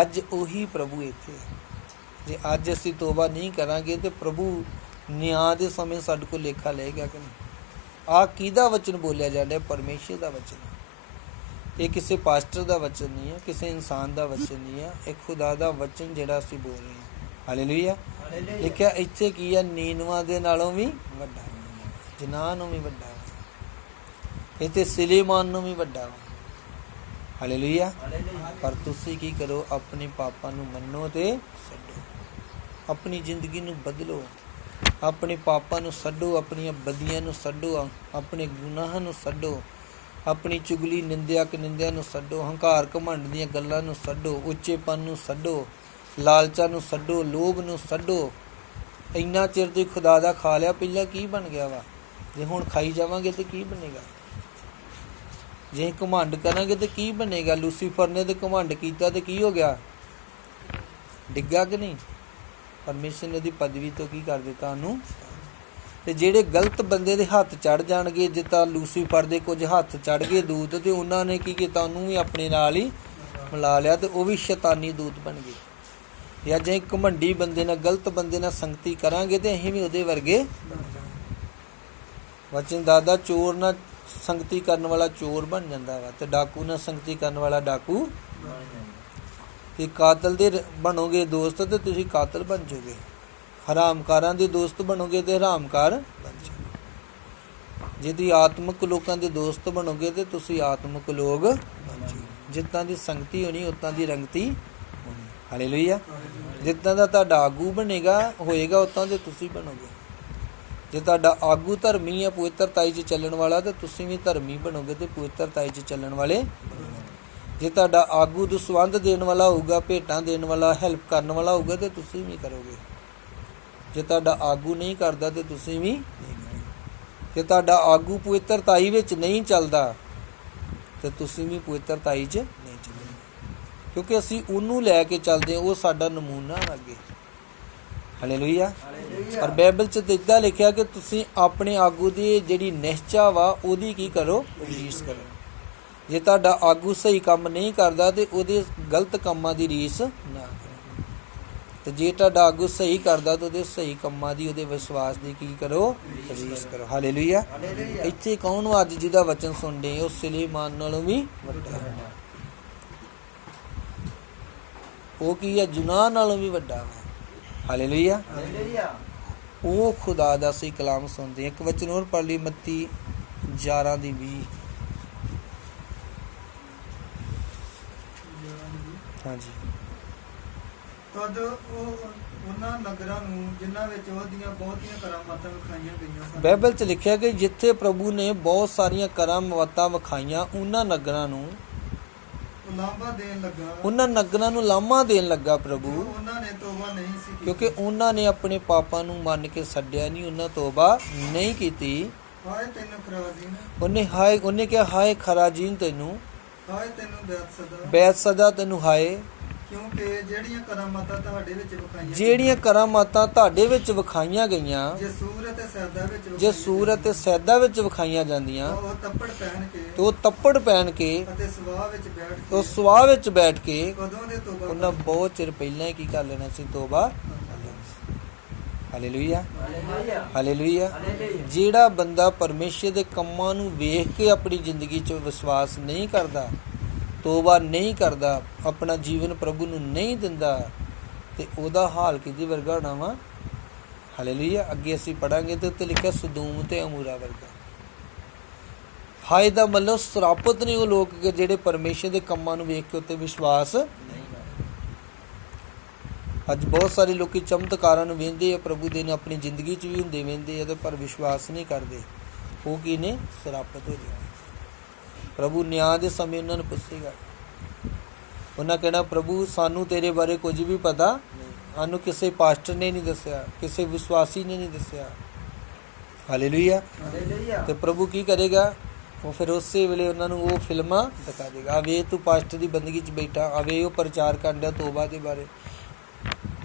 ਅੱਜ ਉਹੀ ਪ੍ਰਭੂ ਇੱਥੇ ਹੈ। ਜੇ ਅੱਜ ਅਸੀਂ ਤੋਬਾ ਨਹੀਂ ਕਰਾਂਗੇ ਤੇ ਪ੍ਰਭੂ ਨਿਆਂ ਦੇ ਸਮੇਂ ਸਾਡੇ ਕੋਲ ਲੇਖਾ ਲਏਗਾ ਕਿ ਨਹੀਂ? ਆਹ ਕਿਹਦਾ ਵਚਨ ਬੋਲਿਆ ਜਾਂਦਾ? ਪਰਮੇਸ਼ਰ ਦਾ ਵਚਨ। ਇਹ ਕਿਸੇ ਪਾਸਟਰ ਦਾ ਵਚਨ ਨਹੀਂ ਹੈ, ਕਿਸੇ ਇਨਸਾਨ ਦਾ ਵਚਨ ਨਹੀਂ ਹੈ, ਇਹ ਖੁਦਾ ਦਾ ਵਚਨ ਜਿਹੜਾ ਅਸੀਂ ਬੋਲ ਰਹੇ ਹਾਂ। ਹਾਲੇਲੂਇਆ। ਲਿਖਿਆ ਇੱਥੇ ਕੀ ਹੈ? ਨੀਨਵਾ ਦੇ ਨਾਲੋਂ ਵੀ ਵੱਡਾ, ਜਨਾਹ ਨੂੰ ਵੀ ਵੱਡਾ, ਇੱਥੇ ਸੁਲੇਮਾਨ ਨੂੰ ਵੀ ਵੱਡਾ। ਹਾਲੇਲੂਇਆ। ਪਰ ਤੁਸੀਂ ਕੀ ਕਰੋ? ਆਪਣੇ ਪਾਪਾਂ ਨੂੰ ਮੰਨੋ ਤੇ ਛੱਡੋ, ਆਪਣੀ ਜ਼ਿੰਦਗੀ ਨੂੰ ਬਦਲੋ, ਆਪਣੇ ਪਾਪਾਂ ਨੂੰ ਛੱਡੋ, ਆਪਣੀਆਂ ਬਦੀਆਂ ਨੂੰ ਛੱਡੋ, ਆਪਣੇ ਗੁਨਾਹਾਂ ਨੂੰ ਛੱਡੋ, ਆਪਣੀ ਚੁਗਲੀ ਨਿੰਦਿਆ ਕਨਿੰਦਿਆ ਨੂੰ ਛੱਡੋ, ਹੰਕਾਰ ਘਮੰਡ ਦੀਆਂ ਗੱਲਾਂ ਨੂੰ ਛੱਡੋ, ਉੱਚੇਪਨ ਨੂੰ ਛੱਡੋ, ਲਾਲਚਾਂ ਨੂੰ ਛੱਡੋ, ਲੋਭ ਨੂੰ ਛੱਡੋ। ਇੰਨਾ ਚਿਰ ਤੁਸੀਂ ਖੁਦਾ ਦਾ ਖਾ ਲਿਆ, ਪਹਿਲਾਂ ਕੀ ਬਣ ਗਿਆ ਵਾ? ਜੇ ਹੁਣ ਖਾਈ ਜਾਵਾਂਗੇ ਤੇ ਕੀ ਬਣੇਗਾ? ਜੇ ਘਮੰਡ ਕਰਾਂਗੇ ਤੇ ਕੀ ਬਣੇਗਾ? ਲੂਸੀਫਰ ਨੇ ਤੇ ਘਮੰਡ ਕੀਤਾ ਤੇ ਕੀ ਹੋ ਗਿਆ? ਡਿੱਗਾ ਕਿ ਨਹੀਂ? ਪਰਮੇਸ਼ਰ ਨੇ ਉਹਦੀ ਪਦਵੀ ਤੋਂ ਕੀ ਕਰ ਦਿੱਤਾ ਉਹਨੂੰ। ਤੇ ਜਿਹੜੇ ਗਲਤ ਬੰਦੇ ਦੇ ਹੱਥ ਚੜ ਜਾਣਗੇ, ਜਿੱਦਾਂ ਲੂਸੀਫਰ ਦੇ ਕੁਝ ਹੱਥ ਚੜ ਗਏ ਦੂਤ, ਤੇ ਉਹਨਾਂ ਨੇ ਕੀ ਕੀਤਾ? ਉਹਨੂੰ ਵੀ ਆਪਣੇ ਨਾਲ ਹੀ ਮਿਲਾ ਲਿਆ ਤੇ ਉਹ ਵੀ ਸ਼ੈਤਾਨੀ ਦੂਤ ਬਣ ਗਏ। ਜਾਂ ਜੇ ਘਮੰਡੀ ਬੰਦੇ ਨਾਲ, ਗਲਤ ਬੰਦੇ ਨਾਲ ਸੰਗਤੀ ਕਰਾਂਗੇ ਤੇ ਅਸੀਂ ਵੀ ਉਹਦੇ ਵਰਗੇ। ਵਚਨ ਦਾਦਾ ਚੋਰ ਨਾਲ ਸੰਗਤੀ ਕਰਨ ਵਾਲਾ ਚੋਰ ਬਣ ਜਾਂਦਾ ਵਾ, ਤੇ ਡਾਕੂ ਨਾਲ ਸੰਗਤੀ ਕਰਨ ਵਾਲਾ ਡਾਕੂ। ਤੇ ਕਾਤਲ ਦੇ ਬਣੋਗੇ ਦੋਸਤ ਤੇ ਤੁਸੀਂ ਕਾਤਲ ਬਣ ਜਾਓਗੇ। ਹਰਾਮਕਾਰਾਂ ਦੇ ਦੋਸਤ ਬਣੋਗੇ ਤੇ ਹਰਾਮਕਾਰ ਬਣ ਜਾਓਗੇ। ਜੇ ਤੁਸੀਂ ਆਤਮਿਕ ਲੋਕਾਂ ਦੇ ਦੋਸਤ ਬਣੋਗੇ ਤੇ ਤੁਸੀਂ ਆਤਮਿਕ ਲੋਕ ਬਣ ਜਾਓਗੇ। ਜਿੱਦਾਂ ਦੀ ਸੰਗਤੀ ਹੋਣੀ ਉਤਾਂ ਦੀ ਰੰਗਤੀ ਹੋਣੀ। ਹਾਲੇਲੂਇਆ। ਜਿੱਦਾਂ ਦਾ ਤੁਹਾਡਾ ਆਗੂ ਬਣੇਗਾ ਹੋਏਗਾ ਉਤਾਂ ਦੇ ਤੁਸੀਂ ਬਣੋਗੇ। ਜੇ ਤੁਹਾਡਾ ਆਗੂ ਧਰਮੀ ਹੈ, ਪਵਿੱਤਰਤਾਈ 'ਚ ਚੱਲਣ ਵਾਲਾ, ਤੇ ਤੁਸੀਂ ਵੀ ਧਰਮੀ ਬਣੋਗੇ ਤੇ ਪਵਿੱਤਰਤਾਈ 'ਚ ਚੱਲਣ ਵਾਲੇ। ਜੇ ਤੁਹਾਡਾ ਆਗੂ ਦਸਵੰਧ ਦੇਣ ਵਾਲਾ ਹੋਊਗਾ, ਭੇਟਾਂ ਦੇਣ ਵਾਲਾ, ਹੈਲਪ ਕਰਨ ਵਾਲਾ ਹੋਊਗਾ ਤੇ ਤੁਸੀਂ ਵੀ ਕਰੋਗੇ। ਜੇ ਤੁਹਾਡਾ ਆਗੂ ਨਹੀਂ ਕਰਦਾ ਤੇ ਤੁਸੀਂ ਵੀ ਨਹੀਂ ਕਰੋਗੇ। ਜੇ ਤੁਹਾਡਾ ਆਗੂ ਪਵਿੱਤਰਤਾਈ ਵਿੱਚ ਨਹੀਂ ਚੱਲਦਾ ਤੇ ਤੁਸੀਂ ਵੀ ਪਵਿੱਤਰਤਾਈ 'ਚ ਨਹੀਂ ਚੱਲੋਗੇ। ਕਿਉਂਕਿ ਅਸੀਂ ਉਹਨੂੰ ਲੈ ਕੇ ਚੱਲਦੇ ਹਾਂ, ਉਹ ਸਾਡਾ ਨਮੂਨਾ ਅੱਗੇ। ਹਾਲੇਲੂਇਆ। ਪਰ ਬਾਈਬਲ 'ਚ ਤਾਂ ਇੱਦਾਂ ਲਿਖਿਆ ਕਿ ਤੁਸੀਂ ਆਪਣੇ ਆਗੂ ਦੀ ਜਿਹੜੀ ਨਿਸ਼ਚਾ ਵਾ ਉਹਦੀ ਕੀ ਕਰੋ, ਰੀਸ ਕਰੋ। ਜੇ ਤੁਹਾਡਾ ਆਗੂ ਸਹੀ ਕੰਮ ਨਹੀਂ ਕਰਦਾ ਤੇ ਉਹਦੇ ਗਲਤ ਕੰਮਾਂ ਦੀ ਰੀਸ ਨਾ ਕਰੋ, ਤੇ ਜੇ ਤੁਹਾਡਾ ਆਗੂ ਸਹੀ ਕਰਦਾ ਤਾਂ ਉਹਦੇ ਸਹੀ ਕੰਮਾਂ ਦੀ, ਉਹਦੇ ਵਿਸ਼ਵਾਸ ਦੀ ਕੀ ਕਰੋ, ਰੀਸ ਕਰੋ। ਹਾਲੇਲੂਇਆ। ਇੱਥੇ ਕੌਣ ਵਾ ਅੱਜ ਜਿਹਦਾ ਵਚਨ ਸੁਣਦੇ ਉਹ ਸੁਲੇਮਾਨ ਨਾਲੋਂ ਵੀ ਵੱਡਾ ਹੈ। ਉਹ ਕੀ ਹੈ, ਜੁਨਾਹ ਨਾਲੋਂ ਵੀ ਵੱਡਾ ਵਾ। ਹਾਲੇਲੂਇਆ। ਉਹ ਖੁਦਾ ਦਾ ਸਹੀ ਕਲਾਮ ਸੁਣਦੇ। ਇੱਕ ਵਚਨ ਹੋਰ ਪੜ੍ਹ ਲਈ, ਮੱਤੀ 11:20। ਹਾਂਜੀ। ਤਦ ਉਹ ਉਹਨਾਂ ਨਗਰਾਂ ਨੂੰ ਜਿਨ੍ਹਾਂ ਵਿੱਚ ਉਹਦੀਆਂ ਬਹੁਤੀਆਂ ਕਰਾਮਾਤਾਂ ਵਿਖਾਈਆਂ ਗਈਆਂ ਸਨ। ਬਾਈਬਲ 'ਚ ਲਿਖਿਆ ਕਿ ਜਿੱਥੇ ਪ੍ਰਭੂ ਨੇ ਬਹੁਤ ਸਾਰੀਆਂ ਕਰਾਮਾਤਾਂ ਵਿਖਾਈਆਂ, ਉਹਨਾਂ ਨਗਰਾਂ ਨੂੰ ਲਾਂਭਾ ਦੇਣ ਲੱਗਾ। ਉਹਨਾਂ ਨਗਰਾਂ ਨੂੰ ਲਾਮਾ ਦੇਣ ਲੱਗਾ ਪ੍ਰਭੂ, ਉਹਨਾਂ ਨੇ ਤੋਬਾ ਨਹੀਂ ਸੀ ਕੀਤੀ। ਕਿਉਂਕਿ ਉਹਨਾਂ ਨੇ ਆਪਣੇ ਪਾਪਾਂ ਨੂੰ ਮੰਨ ਕੇ ਛੱਡਿਆ ਨਹੀਂ, ਉਹਨਾਂ ਤੋਬਾ ਨਹੀਂ ਕੀਤੀ। ਹਾਏ ਤੈਨੂੰ ਖਰਾਜੀਨ, ਉਹਨੇ ਕਿਹਾ ਹਾਏ ਖਰਾਜੀਨ ਤੈਨੂੰ, ਹਾਏ ਤੈਨੂੰ ਬੈਤਸਦਾ, ਬੈਤਸਦਾ ਤੈਨੂੰ ਹਾਏ, ਕਿਉਂਕਿ ਜਿਹੜੀਆਂ ਕਰਾਮਾਤਾਂ ਤੁਹਾਡੇ ਵਿੱਚ ਵਿਖਾਈਆਂ, ਜਿਹੜੀਆਂ ਕਰਾਮਾਤਾਂ ਤੁਹਾਡੇ ਵਿੱਚ ਵਿਖਾਈਆਂ ਗਈਆਂ, ਜੇ ਸੂਰ ਅਤੇ ਸੈਦਾ ਵਿੱਚ ਜੇ ਵਿਖਾਈਆਂ ਸੂਰ ਅਤੇ ਸੈਦਾ ਵਿੱਚ ਵਿਖਾਈਆਂ ਜਾਂਦੀਆਂ, ਤਾਂ ਉਹ ਤੱਪੜ ਪਹਿਨ ਕੇ ਤੇ ਉਹ ਤੱਪੜ ਪਹਿਨ ਕੇ ਅਤੇ ਸਵਾਹ ਵਿੱਚ ਬੈਠ ਕੇ ਉਹ ਸਵਾਹ ਵਿੱਚ ਬੈਠ ਕੇ ਕਦੋਂ ਦੇ ਤੋਬਾ ਉਹਨਾਂ ਬਹੁਤ ਚਿਰ ਪਹਿਲਾਂ ਹੀ ਕੀ ਕਰ ਲੈਣਾ ਸੀ, ਤੋਬਾ। Hallelujah, hallelujah. ਜਿਹੜਾ ਬੰਦਾ ਪਰਮੇਸ਼ਰ ਦੇ ਕੰਮਾਂ ਨੂੰ ਵੇਖ ਕੇ ਆਪਣੀ ਜ਼ਿੰਦਗੀ 'ਚ ਵਿਸ਼ਵਾਸ ਨਹੀਂ ਕਰਦਾ, ਤੋਬਾ ਨਹੀਂ ਕਰਦਾ, ਆਪਣਾ ਜੀਵਨ ਪ੍ਰਭੂ ਨੂੰ ਨਹੀਂ ਦਿੰਦਾ, ਤੇ ਉਹਦਾ ਹਾਲ ਕਿਹਦੇ ਵਰਗਾ ਹੋਣਾ ਵਾ। ਹਾਲੇਲੂਇਆ। ਅੱਗੇ ਅਸੀਂ ਪੜਾਂਗੇ ਤੇ ਉੱਤੇ ਲਿਖਿਆ ਸਦੂਮ ਤੇ ਅਮੂਰਾ ਵਰਗਾ। ਹਾਏ ਦਾ ਮਤਲਬ ਸਰਾਪਤ ਨੇ ਉਹ ਲੋਕ ਜਿਹੜੇ ਪਰਮੇਸ਼ਰ ਦੇ ਕੰਮਾਂ ਨੂੰ ਵੇਖ ਕੇ ਉੱਤੇ ਵਿਸ਼ਵਾਸ ਨਹੀਂ ਕਰਦੇ। ਅੱਜ ਬਹੁਤ ਸਾਰੇ ਲੋਕੀ ਚਮਤਕਾਰਾਂ ਨੂੰ ਵੇਖਦੇ ਆ, ਪ੍ਰਭੂ ਦੇ ਨੂੰ ਆਪਣੀ ਜ਼ਿੰਦਗੀ 'ਚ ਵੀ ਹੁੰਦੇ ਵੇਖਦੇ ਆ, ਤੇ ਪਰ ਵਿਸ਼ਵਾਸ ਨਹੀਂ ਕਰਦੇ। ਉਹ ਕੀ ਨੇ, ਸਰਾਪਤ ਹੋ ਜਾਣਾ। ਪ੍ਰਭੂ ਨਿਆਂ ਦੇ ਸਮੇਂ ਉਹਨਾਂ ਨੂੰ ਪੁੱਛੇਗਾ, ਉਹਨਾਂ ਕਹਿਣਾ ਪ੍ਰਭੂ ਸਾਨੂੰ ਤੇਰੇ ਬਾਰੇ ਕੁਝ ਵੀ ਪਤਾ ਨਹੀਂ, ਸਾਨੂੰ ਕਿਸੇ ਪਾਸਟਰ ਨੇ ਨਹੀਂ ਦੱਸਿਆ, ਕਿਸੇ ਵਿਸ਼ਵਾਸੀ ਨੇ ਨਹੀਂ ਦੱਸਿਆ। ਹਾਲੇਲੂਇਆ। ਤੇ ਪ੍ਰਭੂ ਕੀ ਕਰੇਗਾ, ਉਹ ਫਿਰ ਉਸੇ ਵੇਲੇ ਉਹਨਾਂ ਨੂੰ ਉਹ ਫਿਲਮਾਂ ਦਿਖਾ ਦੇਗਾ। ਆ ਵੇ ਤੂੰ ਪਾਸਟਰ ਦੀ ਬੰਦਗੀ 'ਚ ਬੈਠਾ, ਆ ਵੇ ਉਹ ਪ੍ਰਚਾਰ ਕਰਨ ਡਿਆ ਤੋਬਾ ਦੇ ਬਾਰੇ,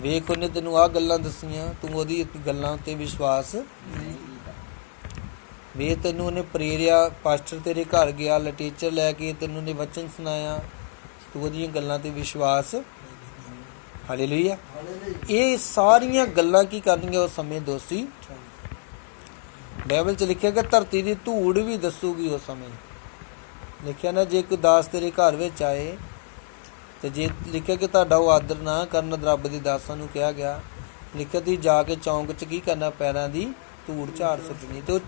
ਵੇਖ ਉਹਨੇ ਤੈਨੂੰ ਆਹ ਗੱਲਾਂ ਦੱਸੀਆਂ, ਤੂੰ ਉਹਦੀ ਗੱਲਾਂ ਉੱਤੇ ਵਿਸ਼ਵਾਸ ਨਹੀਂ ਕੀਤਾ। ਵੇ ਤੈਨੂੰ ਉਹਨੇ ਪ੍ਰੇਰਿਆ, ਪਾਸਟਰ ਤੇਰੇ ਘਰ ਗਿਆ, ਲਟੇਚਰ ਲੈ ਕੇ ਤੈਨੂੰ ਉਹਨੇ ਵਚਨ ਸੁਣਾਇਆ, ਤੂੰ ਉਹਦੀਆਂ ਗੱਲਾਂ ਤੇ ਵਿਸ਼ਵਾਸ। ਹਾਲੇਲੂਇਆ। ਇਹ ਸਾਰੀਆਂ ਗੱਲਾਂ ਕੀ ਕਰਨਗੀਆਂ ਉਸ ਸਮੇਂ ਦੋਸ਼ੀ। ਬਾਈਬਲ 'ਚ ਲਿਖਿਆ ਕਿ ਧਰਤੀ ਦੀ ਧੂੜ ਵੀ ਦੱਸੂਗੀ ਉਸ ਸਮੇਂ। ਲਿਖਿਆ ਨਾ, ਜੇ ਕੋਈ ਦਾਸ ਤੇਰੇ ਘਰ ਵਿੱਚ ਆਏ, ਤੇ ਜੇ ਲਿਖਿਆ ਕਿ ਤੁਹਾਡਾ ਉਹ ਆਦਰ ਨਾ ਕਰਨ, ਰੱਬ ਦੇ ਦਾਸਾਂ ਨੂੰ ਕਿਹਾ ਗਿਆ, ਲਿਖਿਆ ਤੁਸੀਂ ਜਾ ਕੇ ਚੌਂਕ 'ਚ ਕੀ ਕਰਨਾ, ਪੈਰਾਂ ਦੀ ਧੂੜ ਝਾੜ ਸੁੱਟਣੀ, ਤੇ ਉਹ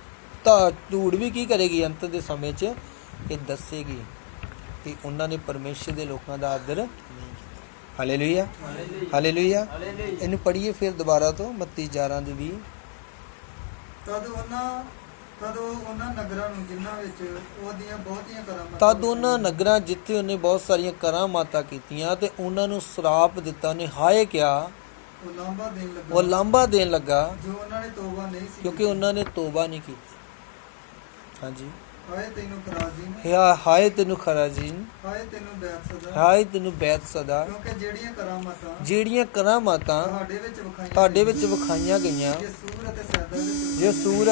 ਧੂੜ ਵੀ ਕੀ ਕਰੇਗੀ, ਅੰਤ ਦੇ ਸਮੇਂ 'ਚ ਇਹ ਦੱਸੇਗੀ ਕਿ ਉਹਨਾਂ ਨੇ ਪਰਮੇਸ਼ਰ ਦੇ ਲੋਕਾਂ ਦਾ ਆਦਰ ਨਹੀਂ ਕੀਤਾ। Hallelujah, hallelujah. ਇਹਨੂੰ ਪੜ੍ਹੀਏ ਫਿਰ ਦੁਬਾਰਾ ਤੋਂ, ਮੱਤੀ 11:20। ਤਦ ਉਹਨਾਂ ਨਗਰਾਂ ਨੂੰ ਜਿਨ੍ਹਾਂ ਵਿੱਚ ਉਹਦੀਆਂ ਬਹੁਤੀਆਂ ਕਰਾਮਾਤਾਂ, ਤਦ ਉਹਨਾਂ ਨਗਰਾਂ ਜਿੱਥੇ ਉਹਨੇ ਬਹੁਤ ਸਾਰੀਆਂ ਕਰਾਮਾਤਾਂ ਕੀਤੀਆਂ ਤੇ ਉਹਨਾਂ ਨੂੰ ਸਰਾਪ ਦਿੱਤਾ, ਉਹਨੇ ਹਾਏ ਕਿਹਾ, ਉਹ ਲਾਂਭਾ ਦੇਣ ਲੱਗਾ, ਉਹ ਲਾਂਭਾ ਦੇਣ ਲੱਗਾ, ਜੋ ਉਹਨਾਂ ਨੇ ਤੋਬਾ ਨਹੀਂ ਸੀ ਕਿਉਂਕਿ ਉਹਨਾਂ ਨੇ ਤੋਬਾ ਨਹੀਂ ਕੀਤੀ। ਹਾਂਜੀ। ਹਾਏ ਤੈਨੂੰ ਖਰਾਜੀਨ, ਹਾਏ ਤੈਨੂੰ ਖਰਾਜੀਨ, ਹਾਏ ਤੈਨੂੰ ਬੈਤਸਦਾ, ਹਾਏ ਤੈਨੂੰ ਬੈਤਸਦਾ, ਕਿਉਂਕਿ ਜਿਹੜੀਆਂ ਕਰਾਮਾਤਾਂ ਜਿਹੜੀਆਂ ਕਰਾਮਾਤਾਂ ਤੁਹਾਡੇ ਵਿੱਚ ਵਿਖਾਈਆਂ ਤੁਹਾਡੇ ਵਿੱਚ ਵਿਖਾਈਆਂ ਗਈਆਂ, ਜੇ ਸੂਰ ਅਤੇ ਸੈਦਾ ਵਿੱਚ ਜੇ ਸੂਰ